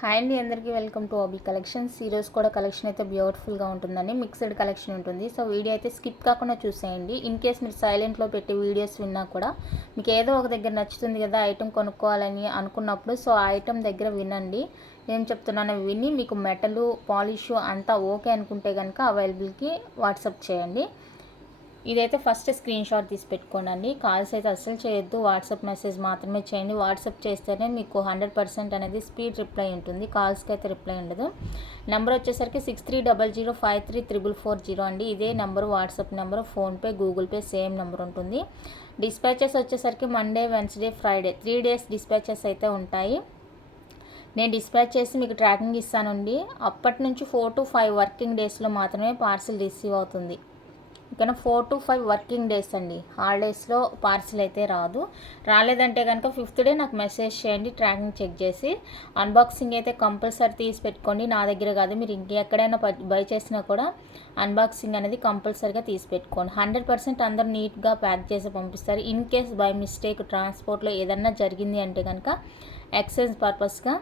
Hi అండి, అందరికీ welcome to OB collections. ఈరోజు కూడా కలెక్షన్ అయితే బ్యూటిఫుల్గా ఉంటుందండి. మిక్స్డ్ కలెక్షన్ ఉంటుంది. సో వీడియో అయితే స్కిప్ కాకుండా చూసేయండి. ఇన్ కేస్ మీరు సైలెంట్లో పెట్టి వీడియోస్ విన్నా కూడా మీకు ఏదో ఒక దగ్గర నచ్చుతుంది కదా ఐటెం కొనుక్కోవాలని అనుకున్నప్పుడు, సో ఆ ఐటెం దగ్గర వినండి. ఏం చెప్తున్నానో విని మీకు మెటలు పాలిష్ అంతా ఓకే అనుకుంటే కనుక అవైలబుల్కి వాట్సాప్ చేయండి. ఇదైతే ఫస్ట్ స్క్రీన్ షాట్ తీసి పెట్టుకోండి. కాల్స్ అయితే అస్సలు చేయొద్దు, వాట్సాప్ మెసేజ్ మాత్రమే చేయండి. వాట్సాప్ చేస్తేనే మీకు 100% అనేది స్పీడ్ రిప్లై ఉంటుంది, కాల్స్కి అయితే రిప్లై ఉండదు. నెంబర్ వచ్చేసరికి 6300533440 అండి. ఇదే number WhatsApp number. PhonePe, Google pay same number ఉంటుంది. డిస్పాచెస్ వచ్చేసరికి Monday, Wednesday, Friday 3 days dispatches అయితే ఉంటాయి. నేను డిస్పాచ్ చేసి మీకు ట్రాకింగ్ ఇస్తానండి. అప్పటి నుంచి 4 to 5 వర్కింగ్ డేస్లో మాత్రమే పార్సిల్ రిసీవ్ అవుతుంది. ఓకేనా, 4 to 5 వర్కింగ్ డేస్ అండి. హాలిడేస్లో పార్సిల్ అయితే రాలేదంటే కనుక 5th డే నాకు మెసేజ్ చేయండి, ట్రాకింగ్ చెక్ చేసి. అన్బాక్సింగ్ అయితే కంపల్సరీ తీసి పెట్టుకోండి. నా దగ్గర కాదు, మీరు ఇంకెక్కడైనా బై చేసినా కూడా అన్బాక్సింగ్ అనేది కంపల్సరీగా తీసి పెట్టుకోండి. 100% అందరూ నీట్గా ప్యాక్ చేసి పంపిస్తారు. ఇన్ కేస్ బై మిస్టేక్ ట్రాన్స్పోర్ట్లో ఏదన్నా జరిగింది అంటే కనుక ఎక్స్చేంజ్ పర్పస్గా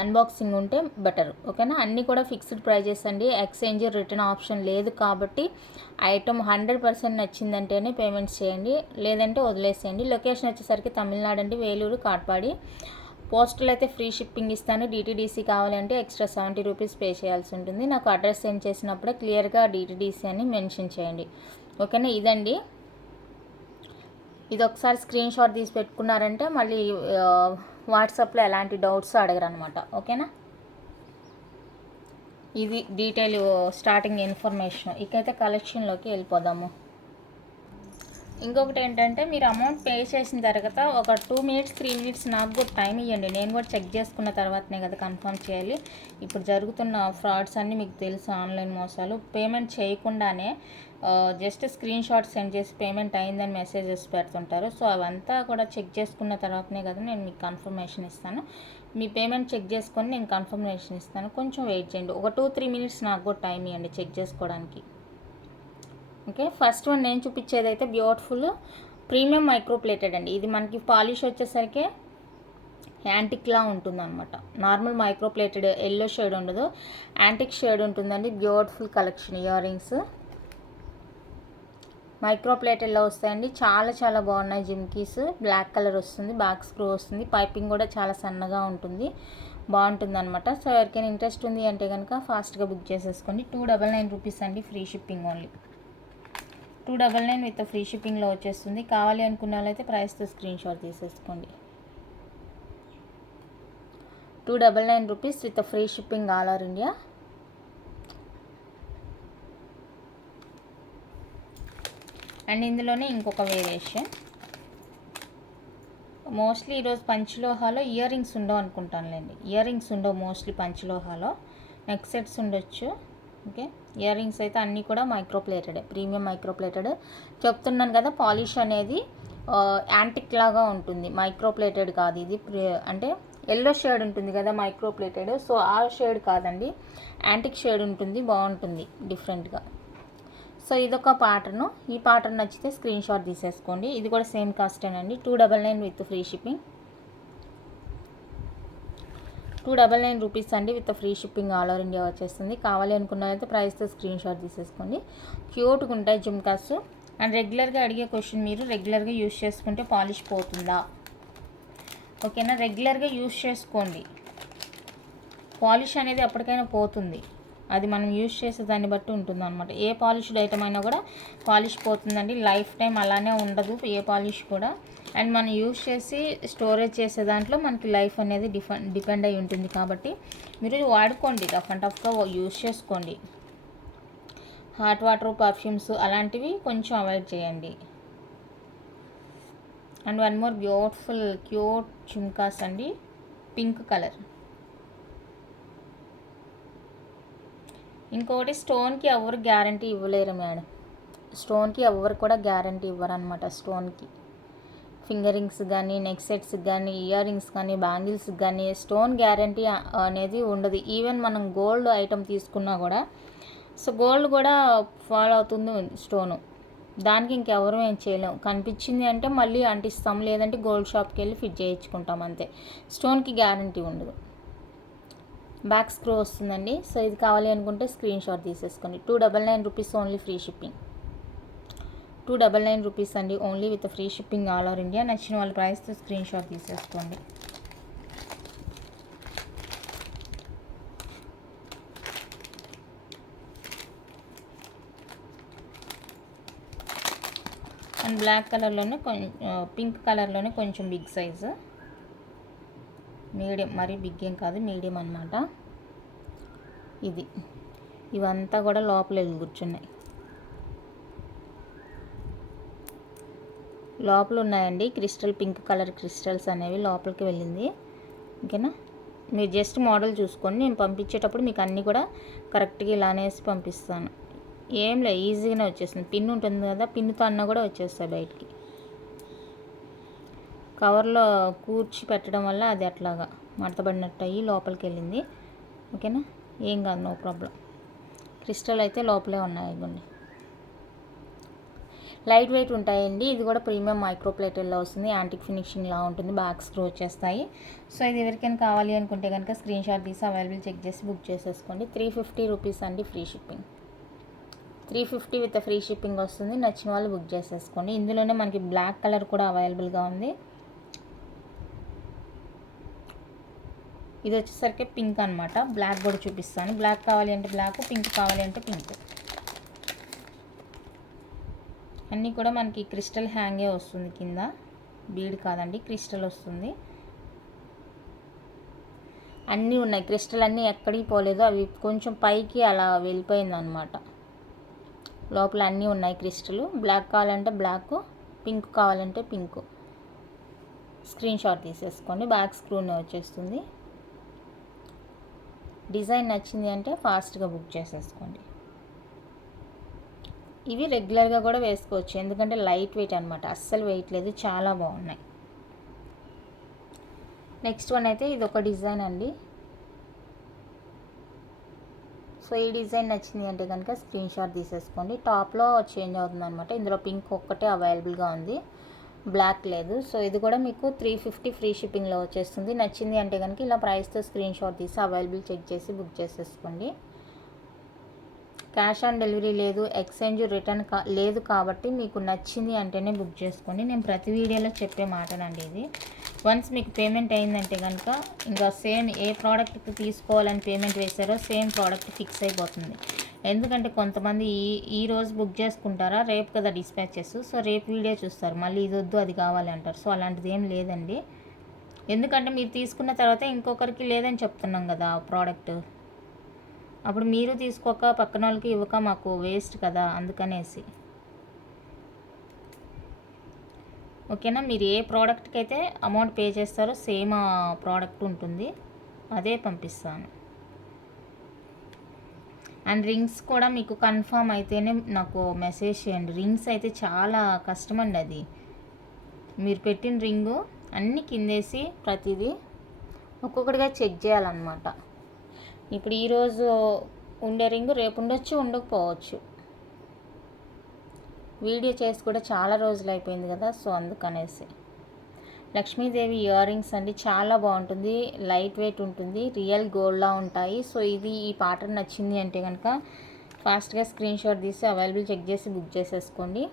అన్బాక్సింగ్ ఉంటే బెటర్. ఓకేనా, అన్నీ కూడా ఫిక్స్డ్ ప్రైజెస్ అండి. ఎక్స్చేంజ్ రిటర్న్ ఆప్షన్ లేదు కాబట్టి ఐటమ్ 100% నచ్చిందంటేనే పేమెంట్స్ చేయండి, లేదంటే వదిలేసేయండి. లొకేషన్ వచ్చేసరికి తమిళనాడు అండి, వేలూరు, కాట్పాడి. పోస్టల్ అయితే ఫ్రీ షిప్పింగ్ ఇస్తాను. డిటీడీసీ కావాలంటే ఎక్స్ట్రా 70 రూపీస్ పే చేయాల్సి ఉంటుంది. నాకు అడ్రస్ సెండ్ చేసినప్పుడే క్లియర్గా డిటీడీసీ అని మెన్షన్ చేయండి. ఓకేనా, ఇదండి. ఇది ఒకసారి స్క్రీన్ షాట్ తీసి పెట్టుకున్నారంటే మళ్ళీ వాట్సాప్లో ఎలాంటి డౌట్స్ అడగరు అనమాట. ఓకేనా, ఇది డీటెయిల్ స్టార్టింగ్ ఇన్ఫర్మేషన్. ఇకైతే కలెక్షన్లోకి వెళ్ళిపోదాము. ఇంకొకటి ఏంటంటే, మీరు అమౌంట్ పే చేసిన తర్వాత ఒక 2 minutes 3 minutes నాకు కూడా టైం ఇవ్వండి. నేను కూడా చెక్ చేసుకున్న తర్వాతనే కదా కన్ఫర్మ్ చేయాలి. ఇప్పుడు జరుగుతున్న ఫ్రాడ్స్ అన్నీ మీకు తెలుసు, ఆన్లైన్ మోసాలు. పేమెంట్ చేయకుండానే జస్ట్ స్క్రీన్ షాట్ సెండ్ చేసి పేమెంట్ అయిందని మెసేజెస్ పెడుతుంటారు. సో అవంతా కూడా చెక్ చేసుకున్న తర్వాతనే కదా నేను మీకు కన్ఫర్మేషన్ ఇస్తాను. మీ పేమెంట్ చెక్ చేసుకొని నేను కన్ఫర్మేషన్ ఇస్తాను. కొంచెం వెయిట్ చేయండి, ఒక 2-3 minutes నాకు కూడా టైం ఇవ్వండి చెక్ చేసుకోవడానికి. ఓకే, ఫస్ట్ వన్ నేను చూపించేది అయితే బ్యూటిఫుల్ ప్రీమియం మైక్రోప్లేటెడ్ అండి. ఇది మనకి పాలిష్ వచ్చేసరికి యాంటిక్లా ఉంటుందన్నమాట. నార్మల్ మైక్రోప్లేటెడ్ ఎల్లో షేడ్ ఉండదు, యాంటిక్ షేడ్ ఉంటుందండి. Beautiful collection. ఇయర్ రింగ్స్ మైక్రోప్లేటెడ్లో వస్తాయండి. చాలా చాలా బాగున్నాయి. జిమ్కీస్ బ్లాక్ కలర్ వస్తుంది, బ్యాక్ స్క్రూ వస్తుంది. పైపింగ్ కూడా చాలా సన్నగా ఉంటుంది, బాగుంటుంది అనమాట. సో ఎవరికైనా ఇంట్రెస్ట్ ఉంది అంటే కనుక ఫాస్ట్గా బుక్ చేసేసుకోండి. 299 రూపీస్ అండి, free shipping only. 299 with free షిప్పింగ్లో వచ్చేస్తుంది. కావాలి అనుకున్న వాళ్ళైతే ప్రైస్తో స్క్రీన్ షాట్ తీసేసుకోండి. 299 rupees with free shipping all over India. And ఇందులోనే ఇంకొక వేరియేషన్. మోస్ట్లీ ఈరోజు పంచలోహాలో ఇయర్ రింగ్స్ ఉండవు అనుకుంటానులేండి. ఇయర్ రింగ్స్ ఉండవు మోస్ట్లీ పంచలోహాలో, నెక్ సెట్స్ ఉండొచ్చు. ఓకే, ఇయర్ రింగ్స్ అయితే అన్నీ కూడా మైక్రోప్లేటెడ్, ప్రీమియం మైక్రోప్లేటెడ్. చెప్తున్నాను కదా, పాలిష్ అనేది యాంటిక్ లాగా ఉంటుంది, మైక్రోప్లేటెడ్ కాదు ఇది. అంటే ఎల్లో షేడ్ ఉంటుంది కదా మైక్రోప్లేటెడ్, సో ఆ షేడ్ కాదండి, యాంటిక్ షేడ్ ఉంటుంది, బాగుంటుంది డిఫరెంట్గా. సో ఇదొక ప్యాటర్ను. ఈ ప్యాటర్న్ నచ్చితే స్క్రీన్ షాట్ తీసేసుకోండి. ఇది కూడా సేమ్ కాస్టేనండి, 299 విత్ ఫ్రీ షిప్పింగ్. 299 రూపీస్ అండి with free shipping all over India వచ్చేస్తుంది. కావాలి అనుకున్నదైతే ప్రైస్తో స్క్రీన్ షాట్ తీసేసుకోండి. క్యూట్గా ఉంటాయి జుమ్కాస్. అండ్ రెగ్యులర్గా అడిగే క్వశ్చన్, మీరు రెగ్యులర్గా యూస్ చేసుకుంటే పాలిష్ పోతుందా? ఓకేనా, రెగ్యులర్గా యూస్ చేసుకోండి. పాలిష్ అనేది ఎప్పటికైనా పోతుంది, అది మనం యూజ్ చేసే దాన్ని బట్టి ఉంటుంది అనమాట. ఏ పాలిష్డ్ ఐటమ్ అయినా కూడా పాలిష్ పోతుందండి, లైఫ్ టైం అలానే ఉండదు ఏ పాలిష్ కూడా. అండ్ మనం యూజ్ చేసి స్టోరేజ్ చేసే దాంట్లో మనకి లైఫ్ అనేది డిపెండ్ అయి ఉంటుంది. కాబట్టి మీరు వాడుకోండి, రఫ్ అండ్ టఫ్గా యూజ్ చేసుకోండి. హాట్ వాటర్, పర్ఫ్యూమ్స్ అలాంటివి కొంచెం అవాయిడ్ చేయండి. And one more beautiful cute jhumkas అండి, పింక్ కలర్. ఇంకొకటి, స్టోన్కి ఎవరు గ్యారంటీ ఇవ్వలేరు మేడం. స్టోన్కి ఎవరు కూడా గ్యారంటీ ఇవ్వరు అనమాట. స్టోన్కి ఫింగర్ రింగ్స్ కానీ, నెక్ సెట్స్ కానీ, ఇయర్ రింగ్స్ కానీ, బ్యాంగిల్స్కి కానీ స్టోన్ గ్యారంటీ అనేది ఉండదు. ఈవెన్ మనం గోల్డ్ ఐటమ్ తీసుకున్నా కూడా, సో గోల్డ్ కూడా ఫాలో అవుతుంది స్టోను. దానికి ఇంకెవరు ఏం చేయలేము. కనిపించింది అంటే మళ్ళీ అంటిస్తాం, లేదంటే గోల్డ్ షాప్కి వెళ్ళి ఫిట్ చేయించుకుంటాం అంతే. స్టోన్కి గ్యారంటీ ఉండదు. బ్యాక్ స్క్రూ వస్తుందండి. సో ఇది కావాలి అనుకుంటే స్క్రీన్ షాట్ తీసేసుకోండి. 299 rupees only free shipping. 299 rupees అండి only with free shipping all over India. నచ్చిన వాళ్ళ ప్రైస్తో స్క్రీన్ షాట్ తీసేసుకోండి. అండ్ బ్లాక్ కలర్లోనే పింక్ కలర్లోనే కొంచెం బిగ్ సైజు, మీడియం, మరీ బిగ్ ఏం కాదు, మీడియం అనమాట. ఇవంతా కూడా లోపల వెళ్ళి కూర్చున్నాయి, లోపల ఉన్నాయండి. క్రిస్టల్ పింక్ కలర్ క్రిస్టల్స్ అనేవి లోపలికి వెళ్ళింది. ఓకేనా, మీరు జస్ట్ మోడల్ చూసుకోండి. నేను పంపించేటప్పుడు మీకు అన్నీ కూడా కరెక్ట్గా ఇలానే వేసి పంపిస్తాను. ఏం లేదు, ఈజీగానే వచ్చేస్తుంది. పిన్ ఉంటుంది కదా, పిన్తో అన్న కూడా వచ్చేస్తాయి బయటికి. కవర్లో కూర్చి పెట్టడం వల్ల అది అట్లాగా మడతబడినట్టు అయ్యి లోపలికి వెళ్ళింది. ఓకేనా, ఏం కాదు, నో ప్రాబ్లం. క్రిస్టల్ అయితే లోపలే ఉన్నాయి. ఇవ్వండి, లైట్ వెయిట్ ఉంటాయండి. ఇది కూడా ప్రీమియం మైక్రోప్లేటెల్లో వస్తుంది. యాంటిక్ ఫినిషింగ్లా ఉంటుంది. బ్యాక్ స్క్రూ వచ్చేస్తాయి. సో ఇది ఎవరికైనా కావాలి అనుకుంటే కనుక స్క్రీన్ షాట్ తీసి అవైలబుల్ చెక్ చేసి బుక్ చేసేసుకోండి. 350 రూపీస్ అండి free shipping. 350 with free shipping వస్తుంది. నచ్చిన వాళ్ళు బుక్ చేసేసుకోండి. ఇందులోనే మనకి బ్లాక్ కలర్ కూడా అవైలబుల్గా ఉంది. ఇది వచ్చేసరికి పింక్ అనమాట. బ్లాక్ కూడా చూపిస్తాను. బ్లాక్ కావాలి అంటే బ్లాక్, పింక్ కావాలి అంటే పింక్. అన్నీ కూడా మనకి క్రిస్టల్ హ్యాంగే వస్తుంది. కింద బీడ్ కాదండి, క్రిస్టల్ వస్తుంది. అన్నీ ఉన్నాయి, క్రిస్టల్ అన్నీ ఎక్కడికి పోలేదు. అవి కొంచెం పైకి అలా వెళ్ళిపోయింది అనమాట. లోపల అన్నీ ఉన్నాయి క్రిస్టల్. బ్లాక్ కావాలంటే బ్లాక్, పింక్ కావాలంటే పింక్. స్క్రీన్ షాట్ తీసేసుకోండి. బ్యాక్ స్క్రూనే వచ్చేస్తుంది. డిజైన్ నచ్చింది అంటే ఫాస్ట్గా బుక్ చేసేసుకోండి. ఇవి రెగ్యులర్గా కూడా వేసుకోవచ్చు, ఎందుకంటే లైట్ వెయిట్ అనమాట, అస్సలు వెయిట్ లేదు, చాలా బాగున్నాయి. నెక్స్ట్ వన్ అయితే ఇది ఒక డిజైన్ అండి. సో ఈ డిజైన్ నచ్చింది అంటే కనుక స్క్రీన్ షాట్ తీసేసుకోండి. టాప్లో చేంజ్ అవుతుంది అనమాట. ఇందులో పింక్ ఒక్కటే అవైలబుల్గా ఉంది, బ్లాక్ లేదు. సో ఇది కూడా మీకు 350 ఫ్రీ షిప్పింగ్లో వచ్చేస్తుంది. నచ్చింది అంటే కనుక ఇలా ప్రైస్తో స్క్రీన్ షాట్ తీసి అవైలబుల్ చెక్ చేసి బుక్ చేసేసుకోండి. క్యాష్ ఆన్ డెలివరీ లేదు, ఎక్స్చేంజ్ రిటర్న్ లేదు. కాబట్టి మీకు నచ్చింది అంటేనే బుక్ చేసుకోండి. నేను ప్రతి వీడియోలో చెప్పే మాటనండి ఇది. వన్స్ మీకు పేమెంట్ అయిందంటే కనుక ఇంకా సేమ్ ఏ ప్రోడక్ట్కి తీసుకోవాలని పేమెంట్ వేశారో సేమ్ ప్రోడక్ట్ ఫిక్స్ అయిపోతుంది. ఎందుకంటే కొంతమంది ఈ రోజు బుక్ చేసుకుంటారా, రేపు కదా డిస్పాచెస్, సో రేపు వీడియో చూస్తారు, మళ్ళీ ఇది వద్దు అది కావాలి అంటారు. సో అలాంటిది ఏం లేదండి. ఎందుకంటే మీరు తీసుకున్న తర్వాత ఇంకొకరికి లేదని చెప్తున్నాం కదా ఆ ప్రోడక్ట్, అప్పుడు మీరు తీసుకోక పక్కన వాళ్ళకి ఇవ్వక మాకు వేస్ట్ కదా, అందుకనేసి. ఓకేనా, మీరు ఏ ప్రోడక్ట్కి అయితే అమౌంట్ పే చేస్తారో సేమ్ ఆ ప్రోడక్ట్ ఉంటుంది, అదే పంపిస్తాను. అండ్ రింగ్స్ కూడా మీకు కన్ఫామ్ అయితేనే నాకు మెసేజ్ చేయండి. రింగ్స్ అయితే చాలా కష్టమండి. అది మీరు పెట్టిన రింగు అన్నీ కిందేసి ప్రతిదీ ఒక్కొక్కటిగా చెక్ చేయాలన్నమాట. ఇప్పుడు ఈరోజు ఉండే రింగు రేపు ఉండొచ్చు, ఉండకపోవచ్చు. వీడియో చేసి కూడా చాలా రోజులు అయిపోయింది కదా, సో అందుకనేసి. లక్ష్మీదేవి ఇయర్ రింగ్స్ అండి, చాలా బాగుంటుంది, లైట్ వెయిట్ ఉంటుంది, రియల్ గోల్డ్లా ఉంటాయి. సో ఇది ఈ ప్యాటర్న్ నచ్చింది అంటే కనుక ఫాస్ట్గా స్క్రీన్ షాట్ తీసి అవైలబుల్ చెక్ చేసి బుక్ చేసేసుకోండి.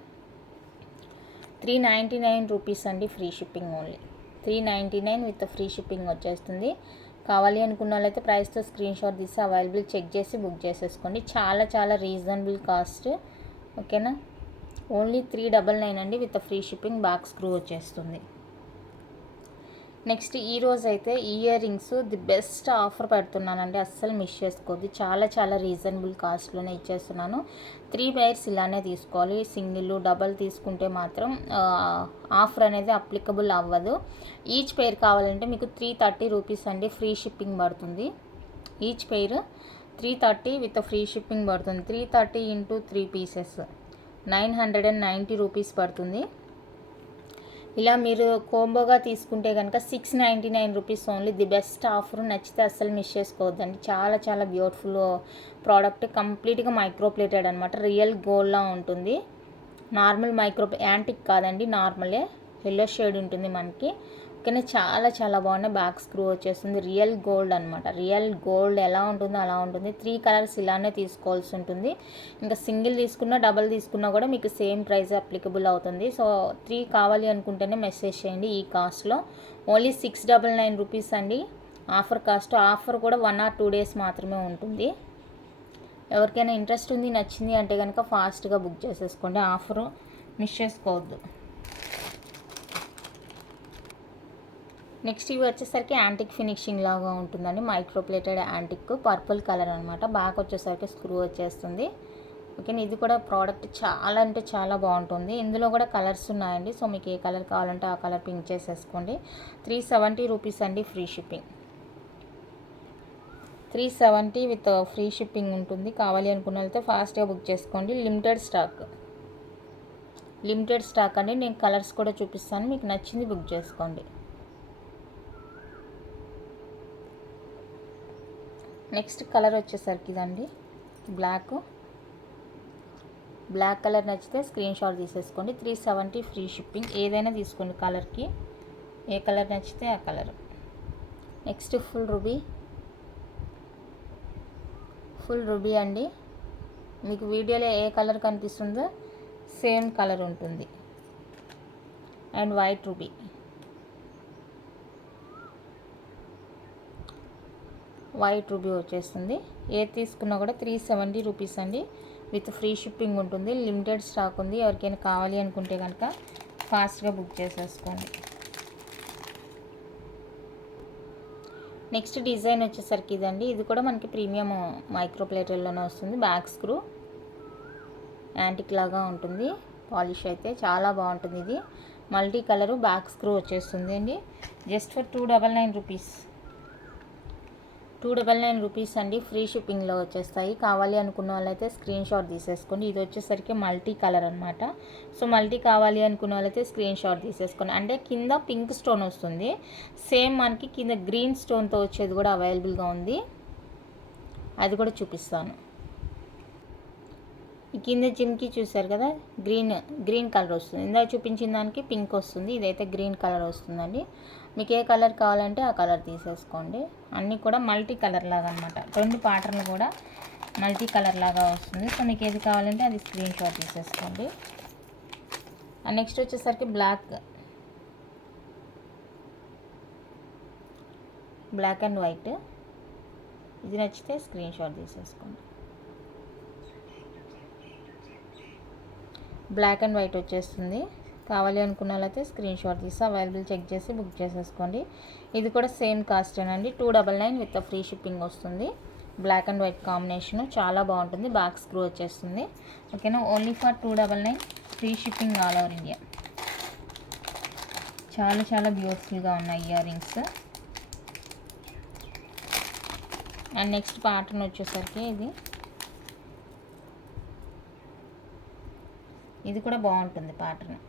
399 రూపీస్ అండి free shipping only. 399 with free shipping వచ్చేస్తుంది. కావాలి అనుకున్న వాళ్ళైతే ప్రైస్తో స్క్రీన్ షాట్ తీసి అవైలబుల్ చెక్ చేసి బుక్ చేసేసుకోండి. చాలా చాలా రీజనబుల్ కాస్ట్. ఓకేనా, ఓన్లీ 399 అండి with free shipping. Back screw వచ్చేస్తుంది. నెక్స్ట్ ఈరోజు అయితే ear rings the best offer పెడుతున్నానండి, అస్సలు మిస్ చేసుకోవద్దు. చాలా చాలా రీజనబుల్ కాస్ట్లోనే ఇచ్చేస్తున్నాను. 3 పైర్స్ ఇలానే తీసుకోవాలి. సింగిల్ డబల్ తీసుకుంటే మాత్రం ఆఫర్ అనేది అప్లికబుల్ అవ్వదు. ఈచ్ పెయిర్ కావాలంటే మీకు 330 రూపీస్ అండి ఫ్రీ షిప్పింగ్ పడుతుంది. Each pair 330 with free shipping పడుతుంది. 330 ఇంటూ 3 పీసెస్ 990 రూపీస్ పడుతుంది. ఇలా మీరు కోంబోగా తీసుకుంటే కనుక 699 rupees only. The best offer, నచ్చితే అస్సలు మిస్ చేసుకోవద్దండి. చాలా చాలా బ్యూటిఫుల్ ప్రోడక్ట్, కంప్లీట్గా మైక్రోప్లేటెడ్ అనమాట, రియల్ గోల్డ్లా ఉంటుంది. నార్మల్ యాంటిక్ కాదండి, నార్మలే, ఎల్లో షేడ్ ఉంటుంది మనకి. కానీ చాలా చాలా బాగున్నాయి. బ్యాక్ స్క్రూ వచ్చేస్తుంది. రియల్ గోల్డ్ అనమాట. రియల్ గోల్డ్ ఎలా ఉంటుందో అలా ఉంటుంది. 3 కలర్స్ ఇలానే తీసుకోవాల్సి ఉంటుంది. ఇంకా సింగిల్ తీసుకున్నా డబల్ తీసుకున్నా కూడా మీకు సేమ్ ప్రైస్ అప్లికబుల్ అవుతుంది. సో 3 కావాలి అనుకుంటేనే మెసేజ్ చేయండి. ఈ కాస్ట్లో ఓన్లీ 699 రూపీస్ అండి ఆఫర్ కాస్ట్. ఆఫర్ కూడా 1 or 2 days మాత్రమే ఉంటుంది. ఎవరికైనా ఇంట్రెస్ట్ ఉంది, నచ్చింది అంటే కనుక ఫాస్ట్గా బుక్ చేసేసుకోండి. ఆఫరు మిస్ చేసుకోవద్దు. నెక్స్ట్ ఇవి వచ్చేసరికి యాంటిక్ ఫినిషింగ్ లాగా ఉంటుందండి. మైక్రోప్లేటెడ్ యాంటిక్ పర్పుల్ కలర్ అనమాట. బ్యాక్ వచ్చేసరికి స్క్రూ వచ్చేస్తుంది. ఓకే, ఇది కూడా ప్రోడక్ట్ చాలా అంటే చాలా బాగుంటుంది. ఇందులో కూడా కలర్స్ ఉన్నాయండి. సో మీకు ఏ కలర్ కావాలంటే ఆ కలర్ పింక్ చేసేసుకోండి. 370 రూపీస్ అండి free shipping. 370 with free shipping ఉంటుంది. కావాలి అనుకున్న వాళ్ళతో ఫాస్ట్గా బుక్ చేసుకోండి. లిమిటెడ్ స్టాక్ అండి. నేను కలర్స్ కూడా చూపిస్తాను, మీకు నచ్చింది బుక్ చేసుకోండి. నెక్స్ట్ కలర్ వచ్చేసరికి ఇదండి బ్లాక్ కలర్ నచ్చితే స్క్రీన్ షాట్ తీసేసుకోండి. 370 ఫ్రీ షిప్పింగ్. ఏదైనా తీసుకోండి కలర్కి, ఏ కలర్ నచ్చితే ఆ కలర్. నెక్స్ట్ ఫుల్ రూబీ అండి. మీకు వీడియోలో ఏ కలర్ కనిపిస్తుందో సేమ్ కలర్ ఉంటుంది. And white ruby. వచ్చేస్తుంది. ఏది తీసుకున్నా కూడా 370 రూపీస్ అండి విత్ ఫ్రీ షిప్పింగ్ ఉంటుంది. లిమిటెడ్ స్టాక్ ఉంది. ఎవరికైనా కావాలి అనుకుంటే కనుక ఫాస్ట్గా బుక్ చేసేసుకోండి. నెక్స్ట్ డిజైన్ వచ్చేసరికి ఇదండి. ఇది కూడా మనకి ప్రీమియం మైక్రోప్లేటర్లోనే వస్తుంది. బ్యాక్ స్క్రూ యాంటిక్ లాగా ఉంటుంది. పాలిష్ అయితే చాలా బాగుంటుంది. ఇది మల్టీ కలరు బ్యాక్ స్క్రూ వచ్చేస్తుంది అండి. Just for 299 rupees. 299 రూపీస్ అండి. ఫ్రీ షిప్పింగ్లో వచ్చేస్తాయి. కావాలి అనుకున్న వాళ్ళైతే స్క్రీన్ షాట్ తీసేసుకోండి. ఇది వచ్చేసరికి మల్టీ కలర్ అనమాట. సో మల్టీ కావాలి అనుకున్న వాళ్ళైతే స్క్రీన్ షాట్ తీసేసుకోండి. అంటే కింద పింక్ స్టోన్ వస్తుంది. సేమ్ మనకి కింద గ్రీన్ స్టోన్తో వచ్చేది కూడా అవైలబుల్గా ఉంది. అది కూడా చూపిస్తాను. ఈ కింద జిమ్కి చూసారు కదా, గ్రీన్ కలర్ వస్తుంది. ఇందాక చూపించిన దానికి పింక్ వస్తుంది. ఇదైతే గ్రీన్ కలర్ వస్తుందండి. మీకు ఏ కలర్ కావాలంటే ఆ కలర్ తీసేసుకోండి. అన్నీ కూడా మల్టీ కలర్ లాగా అనమాట. 2 ప్యాటర్న్లు కూడా మల్టీ కలర్ లాగా వస్తుంది. సో మీకు ఏది కావాలంటే అది స్క్రీన్ షాట్ తీసేసుకోండి. నెక్స్ట్ వచ్చేసరికి బ్లాక్ అండ్ వైట్. ఇది నచ్చితే స్క్రీన్ షాట్ తీసేసుకోండి. బ్లాక్ అండ్ వైట్ వచ్చేస్తుంది. కావాలి అనుకున్న వాళ్ళైతే స్క్రీన్ షాట్ తీసి అవైలబుల్ చెక్ చేసి బుక్ చేసేసుకోండి. ఇది కూడా సేమ్ కాస్ట్ అండి. 299 విత్ ఫ్రీ షిప్పింగ్ వస్తుంది. బ్లాక్ అండ్ వైట్ కాంబినేషన్ చాలా బాగుంటుంది. బ్యాక్ స్క్రూ వచ్చేస్తుంది. ఓకేనా, only for 299 free shipping all over India. చాలా చాలా బ్యూటిఫుల్గా ఉన్నాయి ear rings. And next pattern వచ్చేసరికి ఇది కూడా బాగుంటుంది ప్యాటర్న్.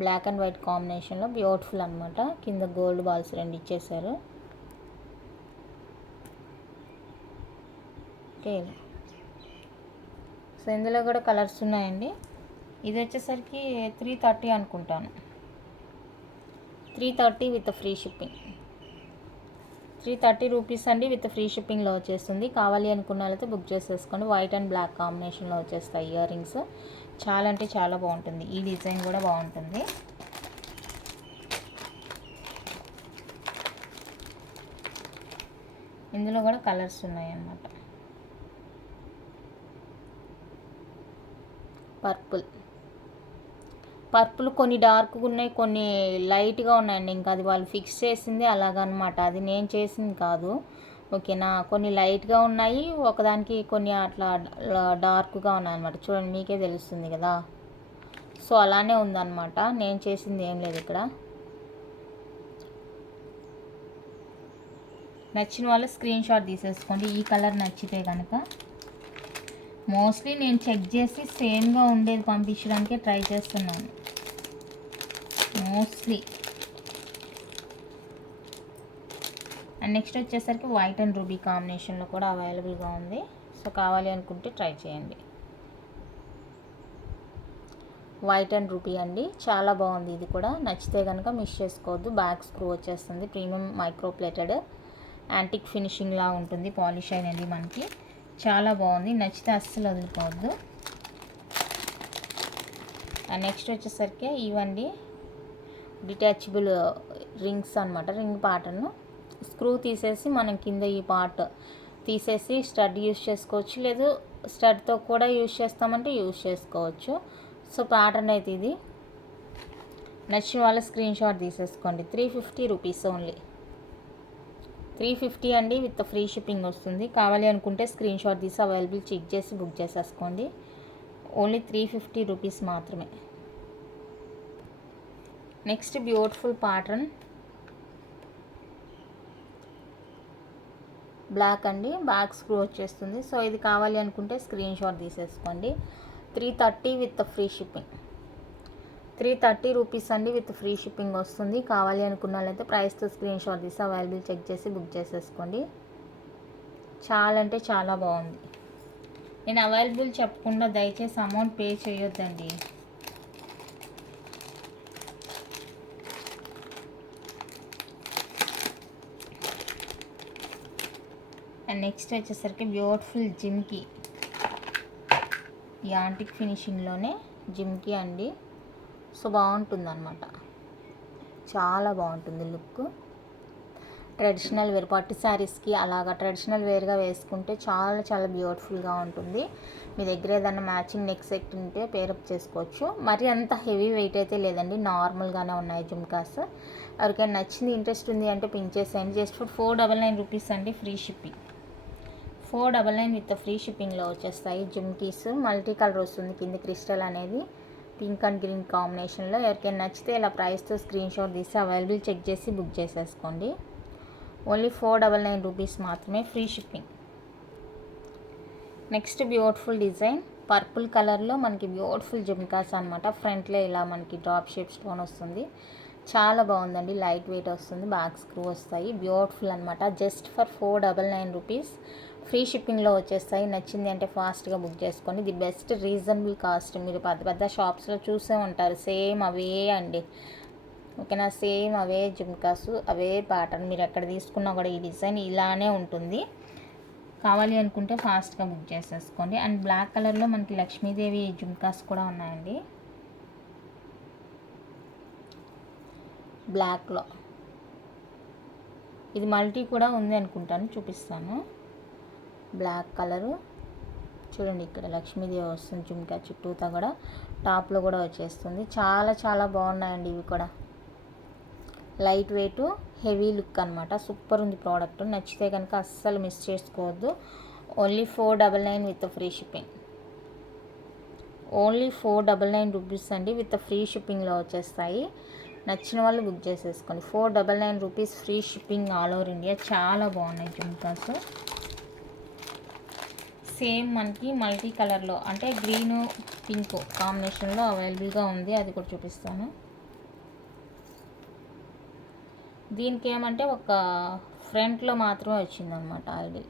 బ్లాక్ అండ్ వైట్ కాంబినేషన్లో బ్యూటిఫుల్ అనమాట. కింద గోల్డ్ బాల్స్ 2 ఇచ్చేసారు. ఓకే, సో ఇందులో కూడా కలర్స్ ఉన్నాయండి. ఇది వచ్చేసరికి 330 అనుకుంటాను. 330 విత్ ఫ్రీ షిప్పింగ్. 330 రూపీస్ అండి విత్ ఫ్రీ షిప్పింగ్లో వచ్చేస్తుంది. కావాలి అనుకున్న వాళ్ళైతే బుక్ చేసేసుకోండి. వైట్ అండ్ బ్లాక్ కాంబినేషన్లో వచ్చేస్తాయి ఇయర్ రింగ్స్. చాలా అంటే చాలా బాగుంటుంది. ఈ డిజైన్ కూడా బాగుంటుంది. ఇందులో కూడా కలర్స్ ఉన్నాయి అన్నమాట. పర్పుల్ కొన్ని డార్క్గా ఉన్నాయి, కొన్ని లైట్గా ఉన్నాయండి. ఇంకా అది వాళ్ళు ఫిక్స్ చేసింది అలాగనమాట. అది నేను చేసింది కాదు. ఓకేనా, కొన్ని లైట్గా ఉన్నాయి, ఒకదానికి కొన్ని అట్లా డార్క్గా ఉన్నాయన్నమాట. చూడండి, మీకే తెలుస్తుంది కదా. సో అలానే ఉందన్నమాట. నేను చేసింది ఏం లేదు ఇక్కడ. నచ్చిన వాళ్ళు స్క్రీన్ షాట్ తీసేసుకోండి. ఈ కలర్ నచ్చితే కనుక. మోస్ట్లీ నేను చెక్ చేసి సేమ్గా ఉండేది పంపించడానికే ట్రై చేస్తున్నాను మోస్ట్లీ. అండ్ నెక్స్ట్ వచ్చేసరికి వైట్ అండ్ రూబీ కాంబినేషన్లో కూడా అవైలబుల్గా ఉంది. సో కావాలి అనుకుంటే ట్రై చేయండి. వైట్ అండ్ రూపీ అండి. చాలా బాగుంది ఇది కూడా. నచ్చితే కనుక మిస్ చేసుకోవద్దు. బ్యాక్ స్క్రూ వచ్చేస్తుంది. Premium micro plated antique finishing లా ఉంటుంది. పాలిష్ అయినది మనకి చాలా బాగుంది. నచ్చితే అస్సలు వదిలిపోవద్దు. నెక్స్ట్ వచ్చేసరికి ఇవండి డిటాచబుల్ రింగ్స్ అనమాట. రింగ్ ప్యాటర్న్ స్క్రూ తీసేసి మనం కింద ఈ పార్ట్ తీసేసి స్టడ్ యూస్ చేసుకోవచ్చు, లేదు స్టడ్తో కూడా యూస్ చేస్తామంటే యూస్ చేసుకోవచ్చు. సో ప్యాటర్న్ అయితే ఇది. నచ్చిన వాళ్ళ స్క్రీన్ షాట్ తీసేసుకోండి. 350 రూపీస్ ఓన్లీ. 350 అండి, విత్ ఫ్రీ షిప్పింగ్ వస్తుంది. కావాలి అనుకుంటే స్క్రీన్ షాట్ తీసి అవైలబుల్ చెక్ చేసి బుక్ చేసేసుకోండి. ఓన్లీ 350 రూపీస్ మాత్రమే. నెక్స్ట్ బ్యూటిఫుల్ ప్యాటర్న్ బ్లాక్ అండి. బ్యాక్ స్క్రూ వచ్చేస్తుంది. సో ఇది కావాలి అనుకుంటే స్క్రీన్ షాట్ తీసేసుకోండి. 330 విత్ ఫ్రీ షిప్పింగ్. 330 రూపీస్ అండి, విత్ ఫ్రీ షిప్పింగ్ వస్తుంది. కావాలి అనుకున్న వాళ్ళైతే ప్రైస్తో స్క్రీన్ షాట్ తీసి అవైలబుల్ చెక్ చేసి బుక్ చేసేసుకోండి. చాలా అంటే చాలా బాగుంది. నేను అవైలబుల్ చెప్పకుండా దయచేసి అమౌంట్ పే చేయొద్దండి. అండ్ నెక్స్ట్ వచ్చేసరికి బ్యూటిఫుల్ జిమ్కి. ఈ యాంటిక్ ఫినిషింగ్లోనే జిమ్కి అండి. సో బాగుంటుంది అనమాట. చాలా బాగుంటుంది లుక్. ట్రెడిషనల్ వేర్ పట్టు శారీస్కి అలాగా ట్రెడిషనల్ వేర్గా వేసుకుంటే చాలా చాలా బ్యూటిఫుల్గా ఉంటుంది. మీ దగ్గర ఏదైనా మ్యాచింగ్ నెక్ సెట్ ఉంటే పేరప్ చేసుకోవచ్చు. మరి అంత హెవీ వెయిట్ అయితే లేదండి, నార్మల్గానే ఉన్నాయి జుమ్కాస్. ఎవరికైనా నచ్చింది ఇంట్రెస్ట్ ఉంది అంటే పించేసేయండి. జస్ట్ ఫర్ 499 రూపీస్ అండి, ఫ్రీ షిప్పింగ్. 499 విత్ ఫ్రీ షిప్పింగ్లో వచ్చేస్తాయి జుమ్కీస్. మల్టీ కలర్ వస్తుంది కింద క్రిస్టల్ అనేది, పింక్ అండ్ గ్రీన్ కాంబినేషన్లో. ఎవరికైనా నచ్చితే ఇలా ప్రైస్తో స్క్రీన్ షాట్ తీసి అవైలబుల్ చెక్ చేసి బుక్ చేసేసుకోండి. ఓన్లీ 499 రూపీస్ మాత్రమే, free shipping. Next beautiful design purple కలర్లో మనకి బ్యూటిఫుల్ జుమ్కాస్ అనమాట. ఫ్రంట్లో ఇలా మనకి డ్రాప్ షేప్ స్టోన్ వస్తుంది. చాలా బాగుందండి. లైట్ వెయిట్ వస్తుంది. బ్యాక్ స్క్రూ వస్తాయి. బ్యూటిఫుల్ అనమాట. జస్ట్ ఫర్ 499 రూపీస్, ఫ్రీ షిప్పింగ్లో వచ్చేస్తాయి. నచ్చింది అంటే ఫాస్ట్గా బుక్ చేసుకోండి. The best reasonable cost. మీరు పెద్ద పెద్ద షాప్స్లో చూసే ఉంటారు, సేమ్ అవే అండి. ఓకేనా, సేమ్ అవే జుమ్కాసు, అవే ప్యాటర్న్. మీరు ఎక్కడ తీసుకున్నా కూడా ఈ డిజైన్ ఇలానే ఉంటుంది. కావాలి అనుకుంటే ఫాస్ట్గా బుక్ చేసేసుకోండి. అండ్ బ్లాక్ కలర్లో మనకి లక్ష్మీదేవి జుమ్కాస్ కూడా ఉన్నాయండి. బ్లాక్లో ఇది మల్టీ కూడా ఉంది అనుకుంటాను, చూపిస్తాను. బ్లాక్ కలరు చూడండి, ఇక్కడ లక్ష్మీదేవి వస్తుంది జుమ్కా చుట్టూతా కూడా. టాప్లో కూడా వచ్చేస్తుంది. చాలా చాలా బాగున్నాయండి ఇవి కూడా. లైట్ వెయిట్ హెవీ లుక్ అనమాట. సూపర్ ఉంది ప్రోడక్ట్. నచ్చితే కనుక అస్సలు మిస్ చేసుకోవద్దు. Only 499 with free shipping. Only 499 rupees అండి, విత్ ఫ్రీ షిప్పింగ్లో వచ్చేస్తాయి. నచ్చిన వాళ్ళు బుక్ చేసేసుకోండి. 499 rupees, free shipping all over India. చాలా బాగున్నాయి జుమ్కాస్. సేమ్ మనకి మల్టీ కలర్లో అంటే గ్రీను పింక్ కాంబినేషన్లో అవైలబుల్గా ఉంది. అది కూడా చూపిస్తాను. దీనికి ఏమంటే ఒక ఫ్రంట్లో మాత్రమే వచ్చిందనమాట ఐడి.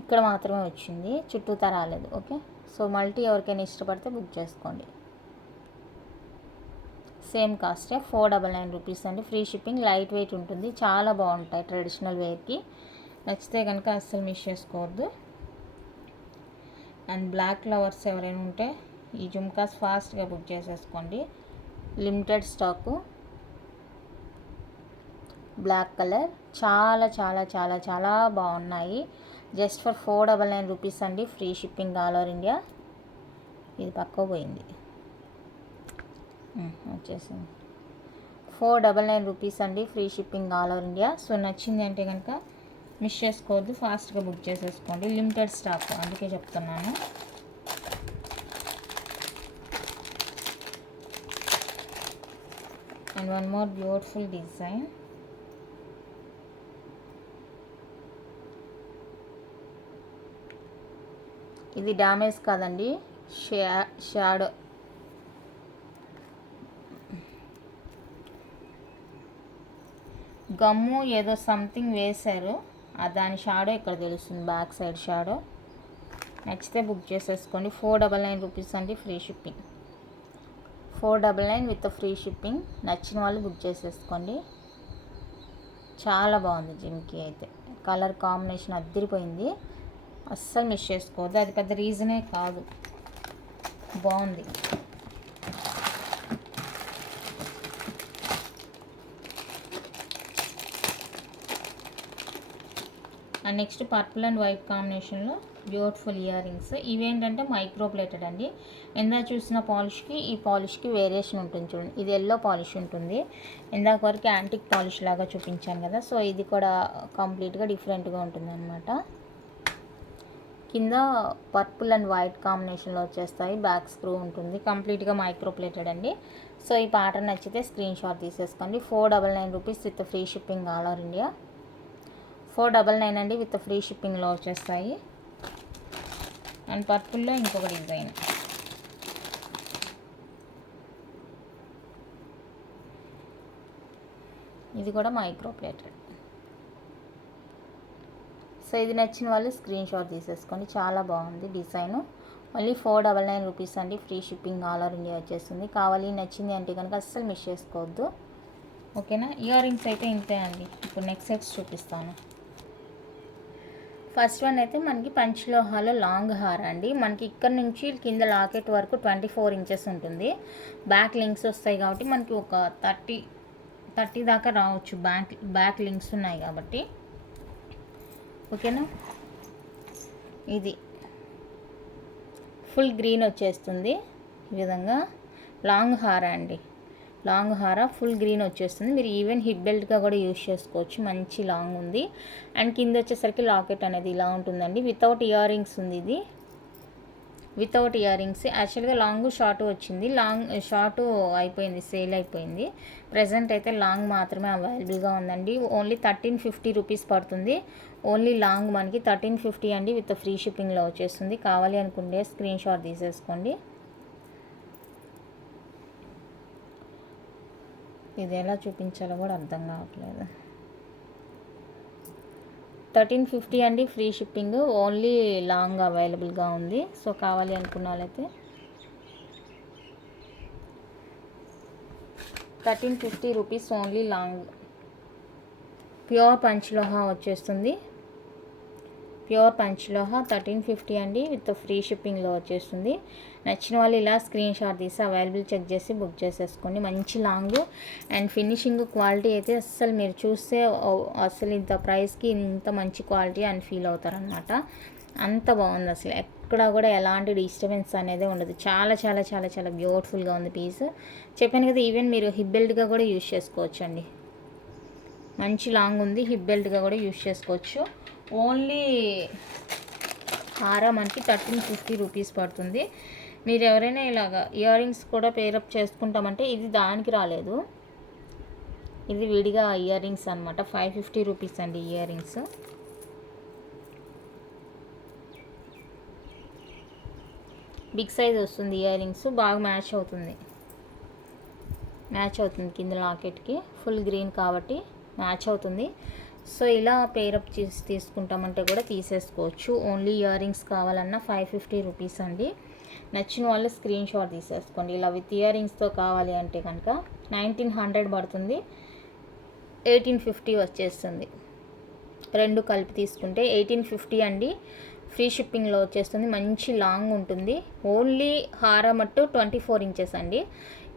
ఇక్కడ మాత్రమే వచ్చింది, చుట్టూతా రాలేదు. ఓకే, సో మల్టీ ఎవరికైనా ఇష్టపడితే బుక్ చేసుకోండి. సేమ్ కాస్టే 499 రూపీస్ అండి, ఫ్రీ షిప్పింగ్. లైట్ వెయిట్ ఉంటుంది. చాలా బాగుంటాయి ట్రెడిషనల్ వేర్కి. నచ్చితే కనుక అస్సలు మిస్ చేసుకోవద్దు. అండ్ బ్లాక్ లవర్స్ ఎవరైనా ఉంటే ఈ జుమ్కాస్ ఫాస్ట్గా బుక్ చేసేసుకోండి. Limited stock. బ్లాక్ కలర్ చాలా చాలా చాలా చాలా బాగున్నాయి. జస్ట్ ఫర్ 499 రూపీస్ అండి, free shipping all over India. ఇది పక్క పోయింది, వచ్చేసింది. 499 రూపీస్ అండి, free shipping all over India. So నచ్చింది అంటే కనుక మిస్ చేసుకోవద్దు, ఫాస్ట్గా బుక్ చేసేసుకోండి. లిమిటెడ్ స్టాక్, అందుకే చెప్తున్నాను. And one more beautiful design. ఇది డ్యామేజ్ కాదండి, షాడో. గమ్ము ఏదో సంథింగ్ వేశారు, దాని షాడో ఇక్కడ తెలుస్తుంది, బ్యాక్ సైడ్ షాడో. నచ్చితే బుక్ చేసేసుకోండి. 499 రూపీస్ అండి, free shipping. 499 with free shipping. నచ్చిన వాళ్ళు బుక్ చేసేసుకోండి. చాలా బాగుంది జిమ్కి అయితే. కలర్ కాంబినేషన్ అద్దరిపోయింది, అస్సలు మిస్ చేసుకోవద్దు. అది పెద్ద రీజనే కాదు, బాగుంది. And next purple and white కాంబినేషన్లో బ్యూటిఫుల్ ఇయర్ రింగ్స్. ఇవేంటంటే మైక్రో ప్లేటెడ్ అండి. ఇందాక చూసిన పాలిష్కి ఈ పాలిష్కి వేరియేషన్ ఉంటుంది చూడండి. ఇది ఎల్లో పాలిష్ ఉంటుంది, ఇందాక వరకు యాంటిక్ పాలిష్ లాగా చూపించాను కదా. సో ఇది కూడా కంప్లీట్గా డిఫరెంట్గా ఉంటుంది అనమాట. కింద పర్పుల్ అండ్ వైట్ కాంబినేషన్లో వచ్చేస్తాయి. బ్యాక్ స్క్రూ ఉంటుంది, కంప్లీట్గా మైక్రో ప్లేటెడ్ అండి. సో ఈ ప్యాటర్న్ నచ్చితే స్క్రీన్ షాట్ తీసేసుకోండి. 499 rupees with free shipping all over India. 499 అండి, విత్ ఫ్రీ షిప్పింగ్లో వచ్చేస్తాయి. అండ్ పర్పుల్లో ఇంకొక డిజైన్. ఇది కూడా మైక్రో ప్లేటెడ్. సో ఇది నచ్చిన వాళ్ళు స్క్రీన్ షాట్ తీసేసుకోండి. చాలా బాగుంది డిజైను. ఓన్లీ 499 రూపీస్ అండి, free shipping all over India వచ్చేస్తుంది. కావాలి నచ్చింది అంటే కనుక అస్సలు మిస్ చేసుకోవద్దు, ఓకేనా. ఇయర్ రింగ్స్ అయితే ఇంతే అండి. ఇప్పుడు నెక్స్ట్ సెట్స్ చూపిస్తాను. ఫస్ట్ వన్ అయితే మనకి పంచలోహాలో లాంగ్ హార్ అండి. మనకి ఇక్కడ నుంచి కింద లాకెట్ వరకు 24 ఇంచెస్ ఉంటుంది. బ్యాక్ లింక్స్ వస్తాయి కాబట్టి మనకి ఒక 30 దాకా రావచ్చు. బ్యాక్ లింక్స్ ఉన్నాయి కాబట్టి, ఓకేనా. ఇది ఫుల్ గ్రీన్ వచ్చేస్తుంది ఈ విధంగా. లాంగ్ హార్ అండి, లాంగ్ హార ఫుల్ గ్రీన్ వచ్చేస్తుంది. మీరు ఈవెన్ హిప్ బెల్ట్గా కూడా యూజ్ చేసుకోవచ్చు, మంచి లాంగ్ ఉంది. అండ్ కింద వచ్చేసరికి లాకెట్ అనేది ఇలా ఉంటుందండి. వితౌట్ ఇయర్ రింగ్స్ ఉంది ఇది, వితౌట్ ఇయర్ రింగ్స్. యాక్చువల్గా లాంగ్ షార్ట్ వచ్చింది, లాంగ్ షార్ట్ అయిపోయింది, సేల్ అయిపోయింది. ప్రజెంట్ అయితే లాంగ్ మాత్రమే అవైలబుల్గా ఉందండి. ఓన్లీ 1350 రూపీస్ పడుతుంది. ఓన్లీ లాంగ్ మనకి 1350 అండి, విత్ ఫ్రీ షిప్పింగ్లో వచ్చేస్తుంది. కావాలి అనుకుంటే స్క్రీన్ షాట్ తీసేసుకోండి. ఇది ఎలా చూపించాలో కూడా అర్థం కావట్లేదు. 1350 అండి, ఫ్రీ షిప్పింగ్. ఓన్లీ లాంగ్ అవైలబుల్గా ఉంది. సో కావాలి అనుకున్న వాళ్ళైతే 1350 రూపీస్ ఓన్లీ లాంగ్. ప్యూర్ పంచలోహా వచ్చేస్తుంది. ప్యూర్ పంచలోహా 1350 అండి, విత్ ఫ్రీ షిప్పింగ్లో వచ్చేస్తుంది. నచ్చిన వాళ్ళు ఇలా స్క్రీన్ షాట్ తీసి అవైలబుల్ చెక్ చేసి బుక్ చేసేసుకోండి. మంచి లాంగ్ అండ్ ఫినిషింగ్ క్వాలిటీ అయితే అస్సలు మీరు చూస్తే అసలు ఇంత ప్రైస్కి ఇంత మంచి క్వాలిటీ అని ఫీల్ అవుతారనమాట. అంత బాగుంది అసలు, ఎక్కడ కూడా ఎలాంటి డిస్టర్బెన్స్ అనేది ఉండదు. చాలా చాలా చాలా చాలా బ్యూటిఫుల్గా ఉంది పీస్. చెప్పాను కదా, ఈవెన్ మీరు హిప్ బెల్ట్గా కూడా యూజ్ చేసుకోవచ్చు అండి. మంచి లాంగ్ ఉంది, హిప్ బెల్ట్గా కూడా యూజ్ చేసుకోవచ్చు. ఓన్లీ హారా మనకి 1350 రూపీస్ పడుతుంది. మీరు ఎవరైనా ఇలాగా ఇయర్ రింగ్స్ కూడా పేరప్ చేసుకుంటామంటే ఇది దానికి రాలేదు, ఇది విడిగా ఇయర్ రింగ్స్ అనమాట. 550 రూపీస్ అండి ఇయర్ రింగ్స్. బిగ్ సైజ్ వస్తుంది ఇయర్ రింగ్స్, బాగా మ్యాచ్ అవుతుంది కింద లాకెట్కి. ఫుల్ గ్రీన్ కాబట్టి మ్యాచ్ అవుతుంది. సో ఇలా పేరప్ చేసి తీసుకుంటామంటే కూడా తీసేసుకోవచ్చు. ఓన్లీ ఇయర్ రింగ్స్ కావాలన్నా 550 రూపీస్ అండి. నచ్చిన వాళ్ళు స్క్రీన్ షాట్ తీసేసుకోండి. ఇలా విత్ ఇయర్ రింగ్స్తో కావాలి అంటే కనుక 1900 పడుతుంది, 1850 వచ్చేస్తుంది. రెండు కలిపి తీసుకుంటే 1850 అండి, ఫ్రీ షిప్పింగ్లో వచ్చేస్తుంది. మంచి లాంగ్ ఉంటుంది. ఓన్లీ హారా మట్టు 24 ఇంచెస్ అండి.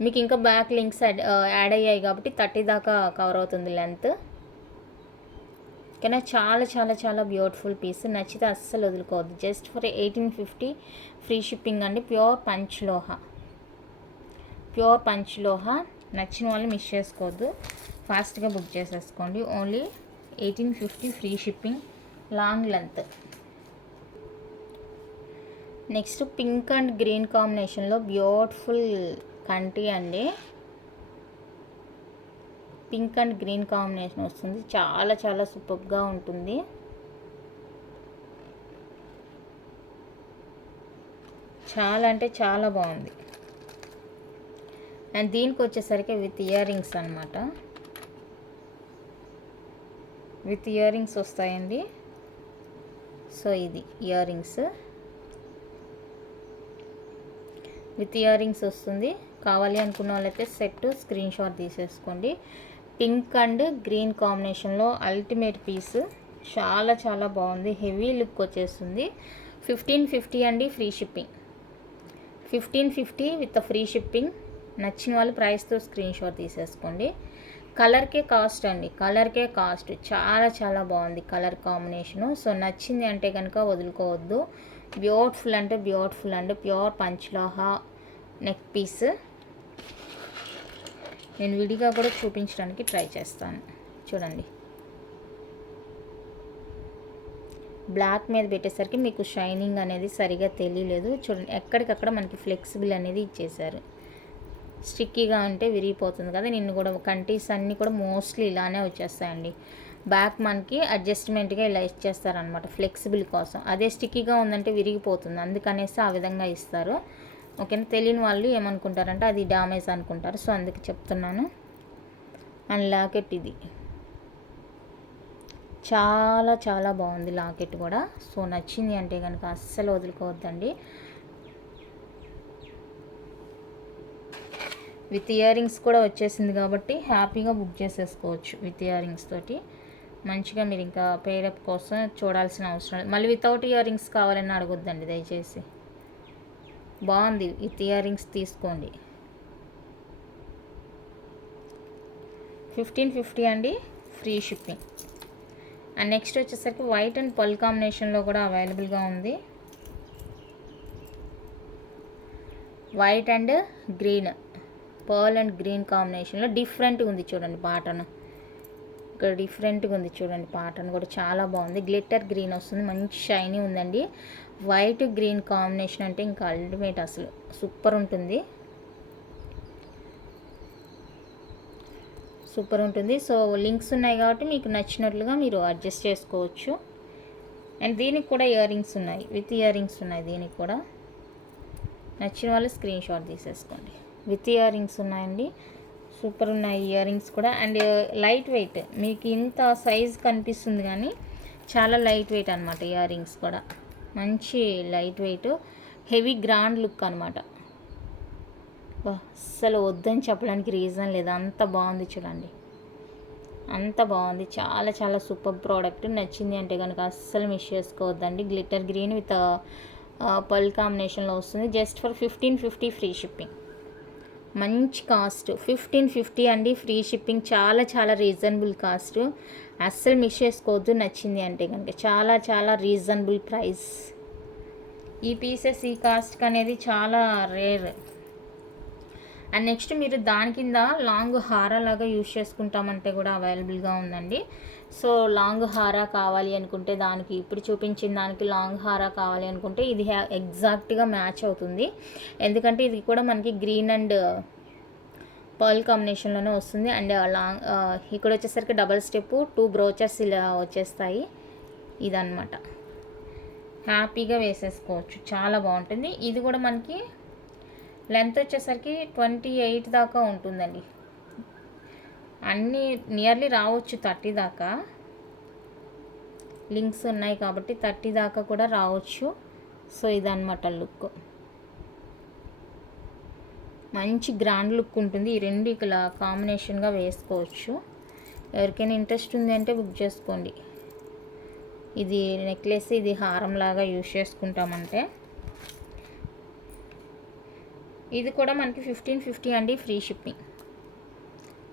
మీకు ఇంకా బ్యాక్ లింక్స్ యాడ్ అయ్యాయి కాబట్టి 30 దాకా కవర్ అవుతుంది లెంత్. ఓకేనా, చాలా చాలా చాలా బ్యూటిఫుల్ పీస్. నచ్చితే అస్సలు వదులుకోవద్దు. జస్ట్ ఫర్ 1850 ఫ్రీ షిప్పింగ్ అండి. ప్యూర్ పంచ్లోహా. నచ్చిన వాళ్ళు మిస్ చేసుకోవద్దు, ఫాస్ట్గా బుక్ చేసేసుకోండి. Only 1850 free shipping, long length. Next pink and green కాంబినేషన్లో బ్యూటిఫుల్ కంటి అండి. పింక్ అండ్ గ్రీన్ కాంబినేషన్ వస్తుంది, చాలా చాలా సూపర్గా ఉంటుంది. చాలా అంటే చాలా బాగుంది. అండ్ దీనికి వచ్చేసరికి విత్ ఇయర్ రింగ్స్ అనమాట, విత్ ఇయర్ రింగ్స్ వస్తాయండి. సో ఇది ear rings. With ear rings వస్తుంది. కావాలి అనుకున్న వాళ్ళైతే సెట్ స్క్రీన్ షాట్ తీసేసుకోండి. పింక్ అండ్ గ్రీన్ కాంబినేషన్లో అల్టిమేట్ పీస్, చాలా చాలా బాగుంది. హెవీ లుక్ వచ్చేస్తుంది. 1550 అండి, free shipping. 1550 with free shipping. నచ్చిన వాళ్ళు ప్రైస్తో స్క్రీన్ షాట్ తీసేసుకోండి. కలర్కే కాస్ట్ అండి, కలర్కే కాస్ట్. చాలా చాలా బాగుంది కలర్ కాంబినేషను. సో నచ్చింది అంటే కనుక వదులుకోవద్దు. బ్యూటిఫుల్ అంటే బ్యూటిఫుల్ అండ్ ప్యూర్ పంచలోహా నెక్ పీస్. నేను విడిగా కూడా చూపించడానికి ట్రై చేస్తాను. చూడండి, బ్లాక్ మీద పెట్టేసరికి మీకు షైనింగ్ అనేది సరిగా తెలియలేదు. చూడండి, ఎక్కడికక్కడ మనకి ఫ్లెక్సిబుల్ అనేది ఇచ్చేసారు. స్టిక్కీగా అంటే విరిగిపోతుంది కదా. నిన్ను కూడా కంటీస్ అన్నీ కూడా మోస్ట్లీ ఇలానే వచ్చేస్తాయండి. బ్యాక్ మనకి అడ్జస్ట్మెంట్గా ఇలా ఇచ్చేస్తారనమాట ఫ్లెక్సిబుల్ కోసం. అదే స్టిక్కీగా ఉందంటే విరిగిపోతుంది, అందుకనేసి ఆ విధంగా ఇస్తారు. ఓకేనా. తెలియని వాళ్ళు ఏమనుకుంటారంటే అది డ్యామేజ్ అనుకుంటారు. సో అందుకే చెప్తున్నాను. అండ్ లాకెట్ ఇది చాలా చాలా బాగుంది లాకెట్ కూడా. సో నచ్చింది అంటే కనుక అస్సలు వదులుకోవద్దండి. విత్ ఇయర్ రింగ్స్ కూడా వచ్చేసింది కాబట్టి హ్యాపీగా బుక్ చేసేసుకోవచ్చు. విత్ ఇయర్ రింగ్స్ తోటి మంచిగా మీరు ఇంకా పేరప్ కోసం చూడాల్సిన అవసరం లేదు. మళ్ళీ వితౌట్ ఇయర్ రింగ్స్ కావాలని అడగొద్దండి దయచేసి. బాగుంది, విత్ ఇయర్ రింగ్స్ తీసుకోండి. 1550 అండి, ఫ్రీ షిప్పింగ్. అండ్ నెక్స్ట్ వచ్చేసరికి వైట్ అండ్ పర్ల్ కాంబినేషన్లో కూడా అవైలబుల్గా ఉంది. White and green, pearl and green కాంబినేషన్లో డిఫరెంట్గా ఉంది. చూడండి ప్యాటర్న్ ఇక్కడ డిఫరెంట్గా ఉంది. చూడండి ప్యాటర్న్ కూడా చాలా బాగుంది. గ్లిట్టర్ గ్రీన్ వస్తుంది, మంచి షైనీ ఉందండి. వైట్ గ్రీన్ కాంబినేషన్ అంటే ఇంకా అల్టిమేట్, అసలు సూపర్ ఉంటుంది, సూపర్ ఉంటుంది. సో లింక్స్ ఉన్నాయి కాబట్టి మీకు నచ్చినట్లుగా మీరు అడ్జస్ట్ చేసుకోవచ్చు. అండ్ దీనికి కూడా ఇయర్ రింగ్స్ ఉన్నాయి, విత్ ఇయర్ రింగ్స్ ఉన్నాయి. దీనికి కూడా నచ్చిన వాళ్ళు స్క్రీన్ షాట్ తీసేసుకోండి. విత్ ఇయర్ రింగ్స్ ఉన్నాయండి, సూపర్ ఉన్నాయి ఇయర్ రింగ్స్ కూడా. అండ్ లైట్ వెయిట్, మీకు ఇంత సైజ్ కనిపిస్తుంది కానీ చాలా లైట్ వెయిట్ అనమాట. ఇయర్ రింగ్స్ కూడా మంచి light weight, heavy grand look అనమాట. అస్సలు వద్దని చెప్పడానికి రీజన్ లేదు, అంత బాగుంది. చూడండి, అంత బాగుంది, చాలా చాలా సూపర్ ప్రోడక్ట్. నచ్చింది అంటే కనుక అస్సలు మిస్ చేసుకోవద్దండి. గ్లిట్టర్ గ్రీన్ విత్ పర్ల్ కాంబినేషన్లో వస్తుంది. Just for 1550 free shipping. మంచి కాస్ట్ 1550 అండి, ఫ్రీ షిప్పింగ్. చాలా చాలా రీజనబుల్ కాస్ట్, అస్సలు మిస్ చేసుకోవద్దు. నచ్చింది అంటే కనుక చాలా చాలా రీజనబుల్ ప్రైస్. ఈ పీసెస్ ఈ కాస్ట్కి అనేది చాలా రేర్. అండ్ నెక్స్ట్ మీరు దాని కింద లాంగ్ హారా లాగా యూజ్ చేసుకుంటామంటే కూడా అవైలబుల్గా ఉందండి. సో లాంగ్ హారా కావాలి అనుకుంటే దానికి, ఇప్పుడు చూపించిన దానికి లాంగ్ హారా కావాలి అనుకుంటే ఇది ఎగ్జాక్ట్గా మ్యాచ్ అవుతుంది. ఎందుకంటే ఇది కూడా మనకి గ్రీన్ అండ్ పర్ల్ కాంబినేషన్లోనే వస్తుంది. అండ్ లాంగ్ ఇక్కడ వచ్చేసరికి డబల్ స్టెప్ 2 బ్రోచెస్ ఇలా వచ్చేస్తాయి. ఇదన్నమాట, హ్యాపీగా వేసేసుకోవచ్చు, చాలా బాగుంటుంది. ఇది కూడా మనకి లెంత్ వచ్చేసరికి 28 దాకా ఉంటుందండి. అన్నీ నియర్లీ రావచ్చు 30 దాకా. లింక్స్ ఉన్నాయి కాబట్టి 30 దాకా కూడా రావచ్చు. సో ఇదన్నమాట లుక్, మంచి గ్రాండ్ లుక్ ఉంటుంది. ఈ రెండు ఇలా కాంబినేషన్గా వేసుకోవచ్చు. ఎవరికైనా ఇంట్రెస్ట్ ఉంది అంటే బుక్ చేసుకోండి. ఇది నెక్లెస్, ఇది హారం లాగా యూజ్ చేసుకుంటామంటే. ఇది కూడా మనకి 1550 అండి, ఫ్రీ షిప్పింగ్.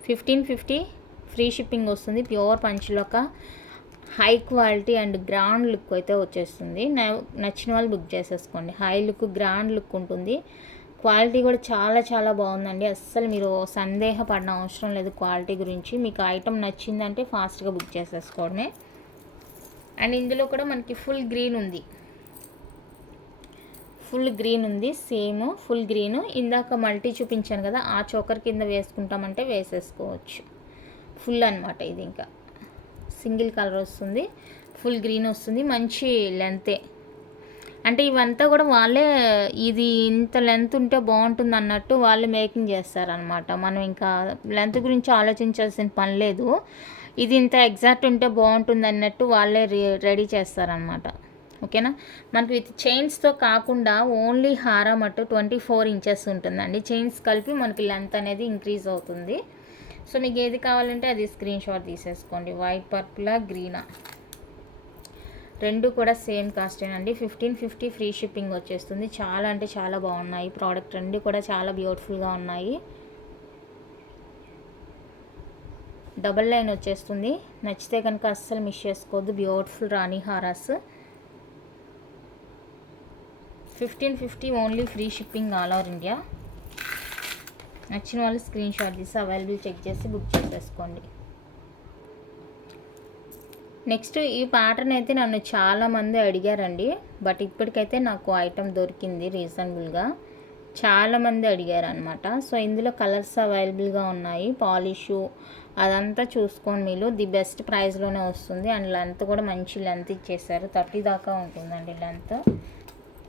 1550 ఫ్రీ షిప్పింగ్ వస్తుంది. ప్యూర్ పంచలోక high quality and grand look అయితే వచ్చేస్తుంది. నచ్చిన వాళ్ళు బుక్ చేసేసుకోండి. హై లుక్, గ్రాండ్ లుక్ ఉంటుంది. క్వాలిటీ కూడా చాలా చాలా బాగుందండి. అస్సలు మీరు సందేహపడిన అవసరం లేదు క్వాలిటీ గురించి. మీకు ఐటమ్ నచ్చిందంటే ఫాస్ట్గా బుక్ చేసేసుకోవడమే. అండ్ ఇందులో కూడా మనకి ఫుల్ గ్రీన్ ఉంది, ఫుల్ గ్రీన్ ఉంది, సేమ్ ఫుల్ గ్రీన్. ఇందాక మల్టీ చూపించాను కదా, ఆ చోకర్ కింద వేసుకుంటామంటే వేసేసుకోవచ్చు. ఫుల్ అనమాట. ఇది ఇంకా సింగిల్ కలర్ వస్తుంది, ఫుల్ గ్రీన్ వస్తుంది, మంచి లెంతే. అంటే ఇవంతా కూడా వాళ్ళే, ఇది ఇంత లెంత్ ఉంటే బాగుంటుంది అన్నట్టు వాళ్ళే మేకింగ్ చేస్తారనమాట. మనం ఇంకా లెంత్ గురించి ఆలోచించాల్సిన పని లేదు. ఇది ఇంత ఎగ్జాక్ట్ ఉంటే బాగుంటుంది అన్నట్టు వాళ్ళే రెడీ చేస్తారనమాట. ఓకేనా. మనకి విత్ చైన్స్తో కాకుండా ఓన్లీ హారం మట్టు 24 ఇంచెస్ ఉంటుందండి. చైన్స్ కలిపి మనకి లెంత్ అనేది ఇంక్రీజ్ అవుతుంది. సో మీకు ఏది కావాలంటే అది స్క్రీన్ షాట్ తీసేసుకోండి. వైట్ పర్పులా గ్రీనా, రెండు కూడా సేమ్ కాస్టేనండి. 1550 ఫ్రీ షిప్పింగ్ వచ్చేస్తుంది. చాలా అంటే చాలా బాగున్నాయి ప్రోడక్ట్, రెండు కూడా చాలా బ్యూటిఫుల్గా ఉన్నాయి. డబల్ లైన్ వచ్చేస్తుంది. నచ్చితే కనుక అస్సలు మిస్ చేసుకోవద్దు. బ్యూటిఫుల్ రాణి హారాస్ 1550 only free shipping all over India. నచ్చిన వాళ్ళు స్క్రీన్ షాట్ తీసి అవైలబుల్ చెక్ చేసి బుక్ చేసేసుకోండి. నెక్స్ట్ ఈ ప్యాటర్న్ అయితే నన్ను చాలామంది అడిగారండి, బట్ ఇప్పటికైతే నాకు ఐటమ్ దొరికింది రీజనబుల్గా. చాలామంది అడిగారు అనమాట. సో ఇందులో కలర్స్ అవైలబుల్గా ఉన్నాయి. పాలిషు అదంతా చూసుకొని మీరు ది బెస్ట్ ప్రైస్లోనే వస్తుంది. అండ్ లెంత్ కూడా మంచి లెంత్ ఇచ్చేసారు. 30 దాకా ఉంటుందండి లెంత్,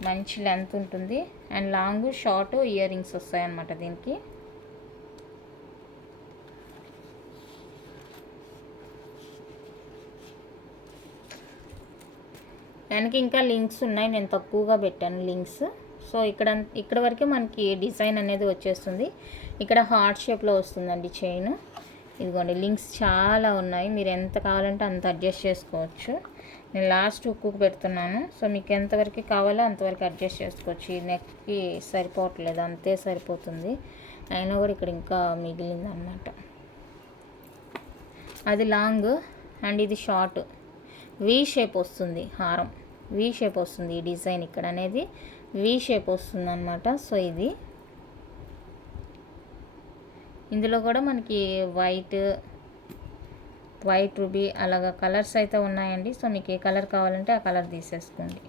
మంచి లెంత్ ఉంటుంది. And long short ear rings వస్తాయన్నమాట దీనికి. దానికి ఇంకా లింక్స్ ఉన్నాయి, నేను తక్కువగా పెట్టాను లింక్స్. సో ఇక్కడ వరకే మనకి డిజైన్ అనేది వచ్చేస్తుంది. ఇక్కడ హార్ట్ షేప్లో వస్తుందండి చైన్. ఇదిగోండి లింక్స్ చాలా ఉన్నాయి, మీరు ఎంత కావాలంటే అంత అడ్జస్ట్ చేసుకోవచ్చు. నేను లాస్ట్ హుక్కు పెడుతున్నాను. సో మీకు ఎంతవరకు కావాలో అంతవరకు అడ్జస్ట్ చేసుకోవచ్చు. ఈ నెక్కి సరిపోవట్లేదు, అంతే సరిపోతుంది. అయినా కూడా ఇక్కడ ఇంకా మిగిలింది అనమాట. అది లాంగ్ అండ్ ఇది షార్ట్. వి షేప్ వస్తుంది హారం, వి షేప్ వస్తుంది. ఈ డిజైన్ ఇక్కడ అనేది వి షేప్ వస్తుంది అనమాట. సో ఇది ఇందులో కూడా మనకి వైట్ రూబీ అలాగా కలర్స్ అయితే ఉన్నాయండి. సో మీకు ఏ కలర్ కావాలంటే ఆ కలర్ తీసేసుకోండి.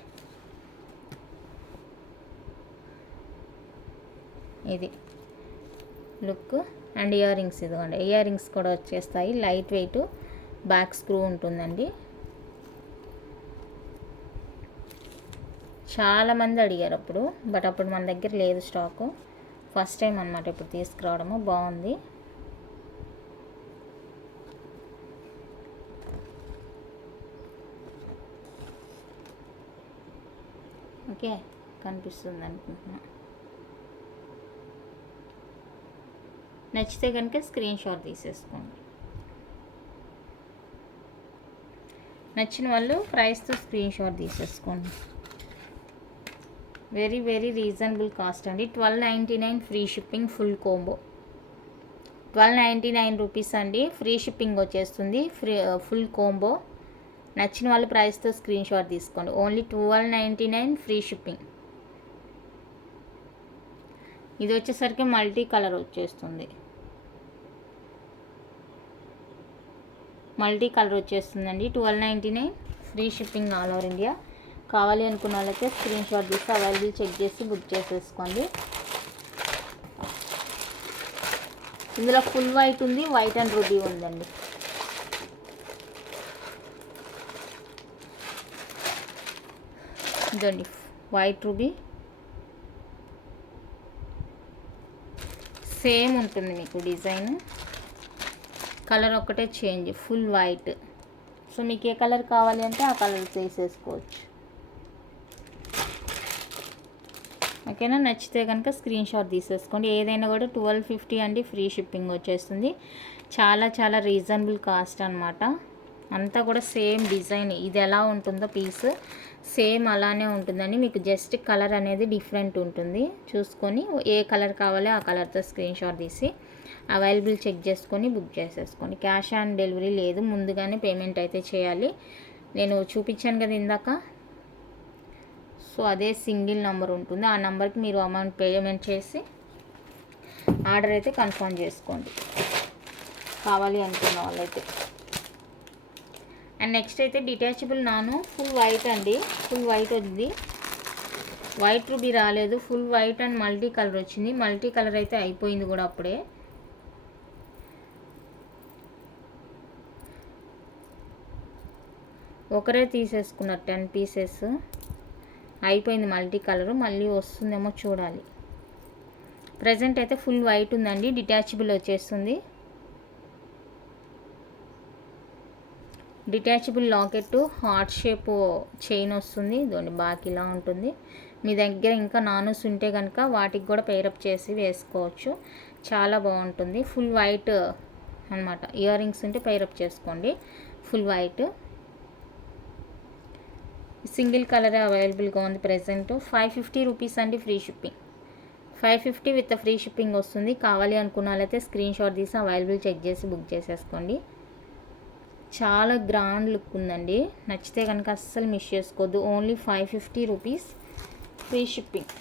ఇది లుక్. అండ్ ఇయర్ రింగ్స్, ఇదిగోండి ఇయర్ రింగ్స్ కూడా వచ్చేస్తాయి. లైట్ వెయిట్ బ్యాక్ స్క్రూ ఉంటుందండి. చాలామంది అడిగారు అప్పుడు, బట్ అప్పుడు మన దగ్గర లేదు స్టాకు. ఫస్ట్ టైం అనమాట ఇప్పుడు తీసుకురావడము. బాగుంది. ఓకే, కనిపిస్తుంది అనుకుంటున్నా. నచ్చితే కనుక స్క్రీన్ షాట్ తీసేసుకోండి. నచ్చిన వాళ్ళు ప్రైస్తో స్క్రీన్ షాట్ తీసేసుకోండి. వెరీ వెరీ రీజనబుల్ కాస్ట్ అండి. 1299 free shipping full combo. 1299 rupees అండి, ఫ్రీ షిప్పింగ్ వచ్చేస్తుంది. Full combo. నచ్చిన వాళ్ళు ప్రైస్తో స్క్రీన్ షాట్ తీసుకోండి. Only 1299 free shipping. ఇది వచ్చేసరికి మల్టీ కలర్ వచ్చేస్తుంది. మల్టీ కలర్ వచ్చేస్తుందండి. 1299 free shipping all over India. కావాలి అనుకున్న వాళ్ళైతే స్క్రీన్ షాట్ తీసి అవైలబుల్ చెక్ చేసి బుక్ చేసేసుకోండి. ఇందులో ఫుల్ వైట్ ఉంది, వైట్ అండ్ రూబీ ఉందండి. ఇదండి వైట్ రూబీ సేమ్ ఉంటుంది మీకు డిజైన్. కలర్ ఒకటే చేంజ్, ఫుల్ వైట్. సో మీకు ఏ కలర్ కావాలి అంటే ఆ కలర్ తీసేసుకోవచ్చు. ఓకేనా. నచ్చితే కనుక స్క్రీన్ షాట్ తీసేసుకోండి. ఏదైనా కూడా 1250 అండి, ఫ్రీ షిప్పింగ్ వచ్చేస్తుంది. చాలా చాలా రీజనబుల్ కాస్ట్ అనమాట. అంతా కూడా సేమ్ డిజైన్, ఇది ఎలా ఉంటుందో పీస్ సేమ్ అలానే ఉంటుందండి. మీకు జస్ట్ కలర్ అనేది డిఫరెంట్ ఉంటుంది. చూసుకొని ఏ కలర్ కావాలో ఆ కలర్తో స్క్రీన్ షాట్ తీసి అవైలబుల్ చెక్ చేసుకొని బుక్ చేసేసుకోండి. క్యాష్ ఆన్ డెలివరీ లేదు, ముందుగానే పేమెంట్ అయితే చేయాలి. నేను చూపించాను కదా ఇందాక. సో అదే సింగిల్ నెంబర్ ఉంటుంది, ఆ నెంబర్కి మీరు అమౌంట్ పేమెంట్ చేసి ఆర్డర్ అయితే కన్ఫర్మ్ చేసుకోండి కావాలి అనుకున్న వాళ్ళైతే. అండ్ నెక్స్ట్ అయితే డిటాచబుల్ నాను ఫుల్ వైట్ అండి. ఫుల్ వైట్ ఉంది, వైట్ రూబీ రాలేదు. Full white and multi colour వచ్చింది. మల్టీ కలర్ అయితే అయిపోయింది కూడా అప్పుడే. ఒకరే తీసేసుకున్నారు 10 పీసెస్. అయిపోయింది మల్టీ కలరు, మళ్ళీ వస్తుందేమో చూడాలి. ప్రజెంట్ అయితే ఫుల్ వైట్ ఉందండి, డిటాచబుల్ వచ్చేస్తుంది. Detachable locket heart shape chain వస్తుంది. ఇదిగోండి బాకి ఇలా ఉంటుంది. మీ దగ్గర ఇంకా నానూస్ ఉంటే కనుక వాటికి కూడా పేరప్ చేసి వేసుకోవచ్చు. చాలా బాగుంటుంది. ఫుల్ వైట్ అనమాట. ఇయర్ రింగ్స్ ఉంటే పేరప్ చేసుకోండి. ఫుల్ వైట్ సింగిల్ కలర్ అవైలబుల్గా ఉంది ప్రెజెంట్. 550 రూపీస్ అండి, free shipping. 550 with free shipping వస్తుంది. కావాలి అనుకున్న వాళ్ళైతే స్క్రీన్ షాట్ తీసి అవైలబుల్ చెక్ చేసి బుక్ చేసేసుకోండి. చాలా గ్రాండ్ లుక్ ఉందండి. నచ్చితే కనుక అస్సలు మిస్ చేసుకోవద్దు. Only 550 rupees free shipping.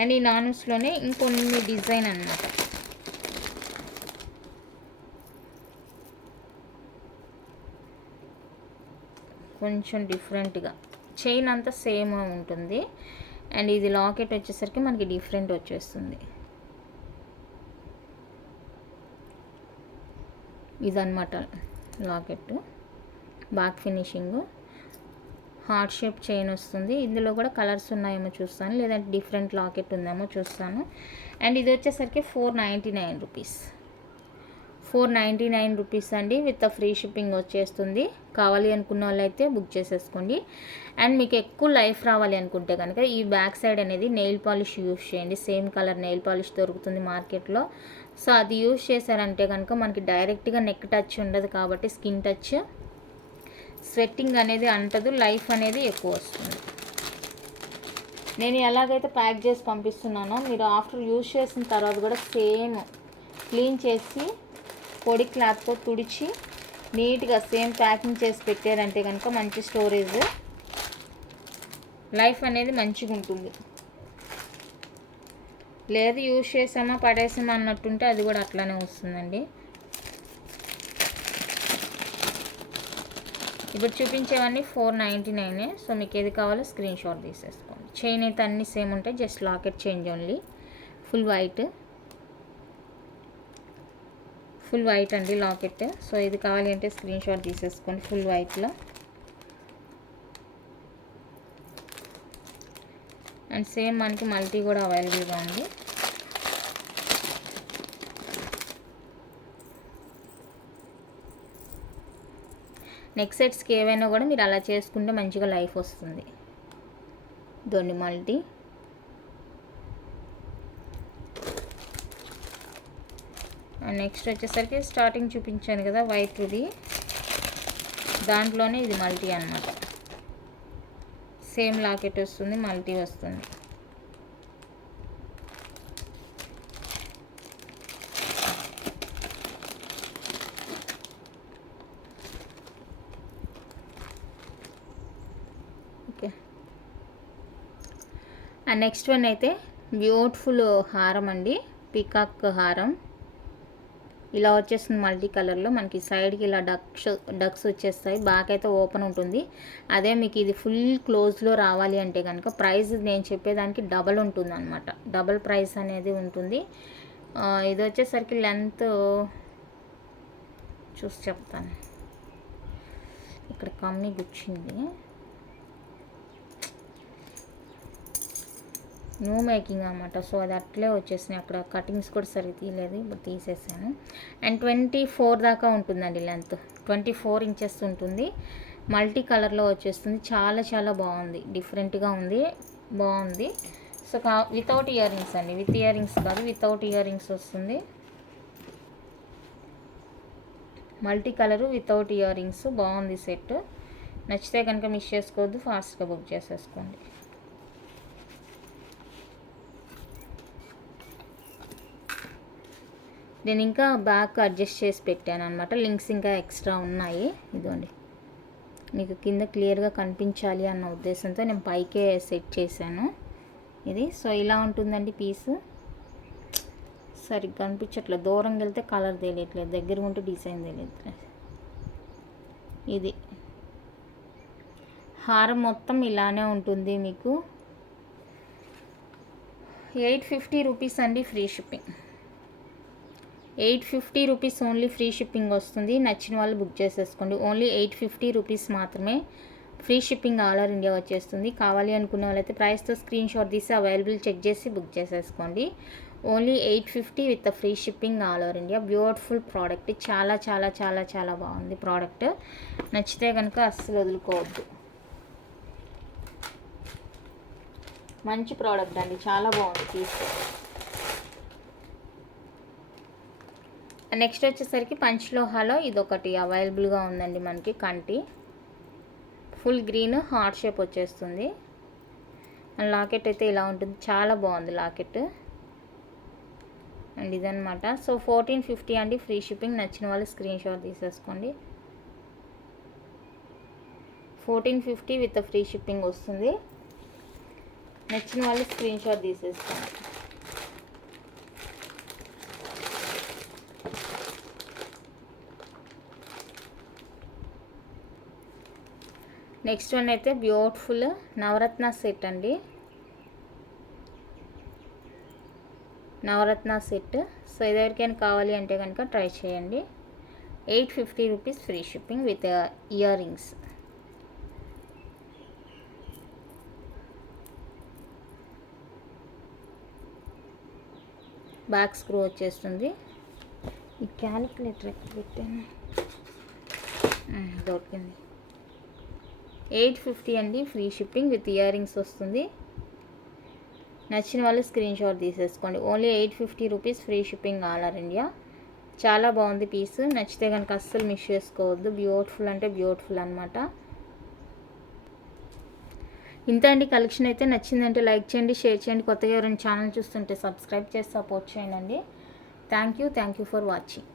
And ఈ నానూస్లోనే ఇంకొన్ని డిజైన్ అన్నమాట. కొంచెం డిఫరెంట్గా చైన్ అంతా సేమ్ ఉంటుంది. అండ్ ఇది లాకెట్ వచ్చేసరికి మనకి డిఫరెంట్ వచ్చేస్తుంది. ఇదన్నమాట locket. Back finishing heart shape chain వస్తుంది. ఇందులో కూడా కలర్స్ ఉన్నాయేమో చూస్తాను, లేదంటే డిఫరెంట్ లాకెట్ ఉందేమో చూస్తాను. అండ్ ఇది వచ్చేసరికి 499 రూపీస్. 499 రూపీస్ అండి, విత్ ఫ్రీ షిప్పింగ్ వచ్చేస్తుంది. కావాలి అనుకున్న వాళ్ళైతే బుక్ చేసేసుకోండి. అండ్ మీకు ఎక్కువ లైఫ్ రావాలి అనుకుంటే కనుక ఈ బ్యాక్ సైడ్ అనేది నెయిల్ పాలిష్ యూస్ చేయండి. సేమ్ కలర్ నెయిల్ పాలిష్ దొరుకుతుంది మార్కెట్లో. సో అది యూస్ చేశారంటే కనుక మనకి డైరెక్ట్గా నెక్ టచ్ ఉండదు కాబట్టి స్కిన్ టచ్, స్వెట్టింగ్ అనేది అంటదు, లైఫ్ అనేది ఎక్కువ వస్తుంది. నేను ఎలాగైతే ప్యాక్ చేసి పంపిస్తున్నానో మీరు ఆఫ్టర్ యూజ్ చేసిన తర్వాత కూడా సేమ్ క్లీన్ చేసి పొడి క్లాత్తో తుడిచి నీట్గా సేమ్ ప్యాకింగ్ చేసి పెట్టారంటే కనుక మంచి స్టోరేజ్, లైఫ్ అనేది మంచిగా ఉంటుంది. లేదు యూజ్ చేసామా పడేసామా అన్నట్టుంటే అది కూడా అట్లానే వస్తుందండి. ఇప్పుడు చూపించేవన్నీ 499. సో మీకు ఏది కావాలో స్క్రీన్ షాట్ తీసేసుకోండి. చైన్ అయితే అన్నీ సేమ్ ఉంటాయి, just locket change only. Full white అండి లాకెట్. సో ఇది కావాలి అంటే స్క్రీన్ షాట్ తీసేసుకోండి. ఫుల్ వైట్లో అండ్ సేమ్ మనకి మల్టీ కూడా అవైలబుల్గా ఉంది. నెక్ సెట్స్కి ఏవైనా కూడా మీరు అలా చేసుకుంటే మంచిగా లైఫ్ వస్తుంది. దొండి మల్టీ. అండ్ నెక్స్ట్ వచ్చేసరికి స్టార్టింగ్ చూపించాను కదా వైట్ది, దాంట్లోనే ఇది మల్టీ అన్నమాట. సేమ్ లాకెట్ వస్తుంది, మల్టీ వస్తుంది. ఓకే. అండ్ నెక్స్ట్ వన్ అయితే బ్యూటిఫుల్ హారం అండి, పీకాక్ హారం. ఇలా వచ్చేస్తుంది మల్టీ కలర్లో. మనకి సైడ్కి ఇలా డక్స్ వచ్చేస్తాయి. బ్యాక్ అయితే ఓపెన్ ఉంటుంది. అదే మీకు ఇది ఫుల్ క్లోజ్లో రావాలి అంటే కనుక ప్రైస్ నేను చెప్పేదానికి డబల్ ఉంటుంది అనమాట. డబల్ ప్రైస్ అనేది ఉంటుంది. ఇది వచ్చేసరికి లెంత్ చూసి చెప్తాను. ఇక్కడ కమ్మి గుచ్చింది. న్యూ మేకింగ్ అన్నమాట. సో అది అట్లే వచ్చేసినాయి. అక్కడ కటింగ్స్ కూడా సరిగ్గా తీయలేదు, ఇప్పుడు తీసేసాను. అండ్ 24 దాకా ఉంటుందండి లెంత్. 24 ఇంచెస్ ఉంటుంది. మల్టీ కలర్లో వచ్చేస్తుంది. చాలా చాలా బాగుంది, డిఫరెంట్గా ఉంది, బాగుంది. సో వితౌట్ ఇయర్ రింగ్స్ అండి, విత్ ఇయర్ రింగ్స్ కాదు, వితౌట్ ఇయర్ రింగ్స్ వస్తుంది. Multi colour without ear rings, బాగుంది సెట్. నచ్చితే కనుక మిస్ చేసుకోవద్దు, ఫాస్ట్గా బుక్ చేసేసుకోండి. నేను ఇంకా బ్యాక్ అడ్జస్ట్ చేసి పెట్టాను అనమాట. లింక్స్ ఇంకా ఎక్స్ట్రా ఉన్నాయి. ఇదిగోండి మీకు కింద క్లియర్గా కనిపించాలి అన్న ఉద్దేశంతో నేను పైకే సెట్ చేశాను ఇది. సో ఇలా ఉంటుందండి పీసు. సరిగ్గా కనిపించట్లేదు, దూరంగా వెళ్తే కలర్ తెలియట్లేదు, దగ్గర ఉంటే డిజైన్ తెలియట్లేదు. ఇది హారం మొత్తం ఇలానే ఉంటుంది. మీకు 850 రూపీస్ అండి, free shipping. 850 rupees only, free shipping వస్తుంది. నచ్చిన వాళ్ళు బుక్ చేసేసుకోండి. ఓన్లీ 850 రూపీస్ మాత్రమే, free shipping all over India వచ్చేస్తుంది. కావాలి అనుకున్న వాళ్ళైతే ప్రైస్తో స్క్రీన్ షాట్ తీసి అవైలబుల్ చెక్ చేసి బుక్ చేసేసుకోండి. Only 850 with free shipping all over India. Beautiful product, చాలా చాలా చాలా చాలా బాగుంది ప్రోడక్ట్. నచ్చితే కనుక అస్సలు వదులుకోవద్దు. మంచి ప్రోడక్ట్ అండి, చాలా బాగుంది పీస్. నెక్స్ట్ వచ్చేసరికి పంచలోహాలో ఇదొకటి అవైలబుల్గా ఉందండి మనకి. కంటి ఫుల్ గ్రీన్ హార్ట్ షేప్ వచ్చేస్తుంది. లాకెట్ అయితే ఇలా ఉంటుంది, చాలా బాగుంది లాకెట్ అండ్ ఇదనమాట. సో 1450 అండి ఫ్రీ షిప్పింగ్. నచ్చిన వాళ్ళు స్క్రీన్ షాట్ తీసేసుకోండి. 1450 విత్ ఫ్రీ షిప్పింగ్ వస్తుంది. నచ్చిన వాళ్ళు స్క్రీన్ షాట్ తీసేసుకోండి. నెక్స్ట్ వన్ అయితే బ్యూటిఫుల్ నవరత్న సెట్ అండి. నవరత్న సెట్. సో ఎవరికైనా కావాలి అంటే కనుక ట్రై చేయండి. 850 rupees free shipping with ear rings. Back screw వచ్చేస్తుంది. ఈ క్యాలిక్యులేటర్ ఎక్కడ పెట్టాను, దొరికింది. 850 అండి free shipping with ear rings వస్తుంది. నచ్చిన వాళ్ళు స్క్రీన్ షాట్ తీసేసుకోండి. Only 850 rupees free shipping all over India. చాలా బాగుంది పీస్. నచ్చితే కనుక అస్సలు మిస్ చేసుకోవద్దు. బ్యూటిఫుల్ అంటే బ్యూటిఫుల్ అనమాట. ఇంత అండి కలెక్షన్ అయితే. నచ్చిందంటే లైక్ చేయండి, షేర్ చేయండి. కొత్తగా ఎవరైనా ఛానల్ చూస్తుంటే సబ్స్క్రైబ్ చేసి సపోర్ట్ చేయండి. Thank you for watching.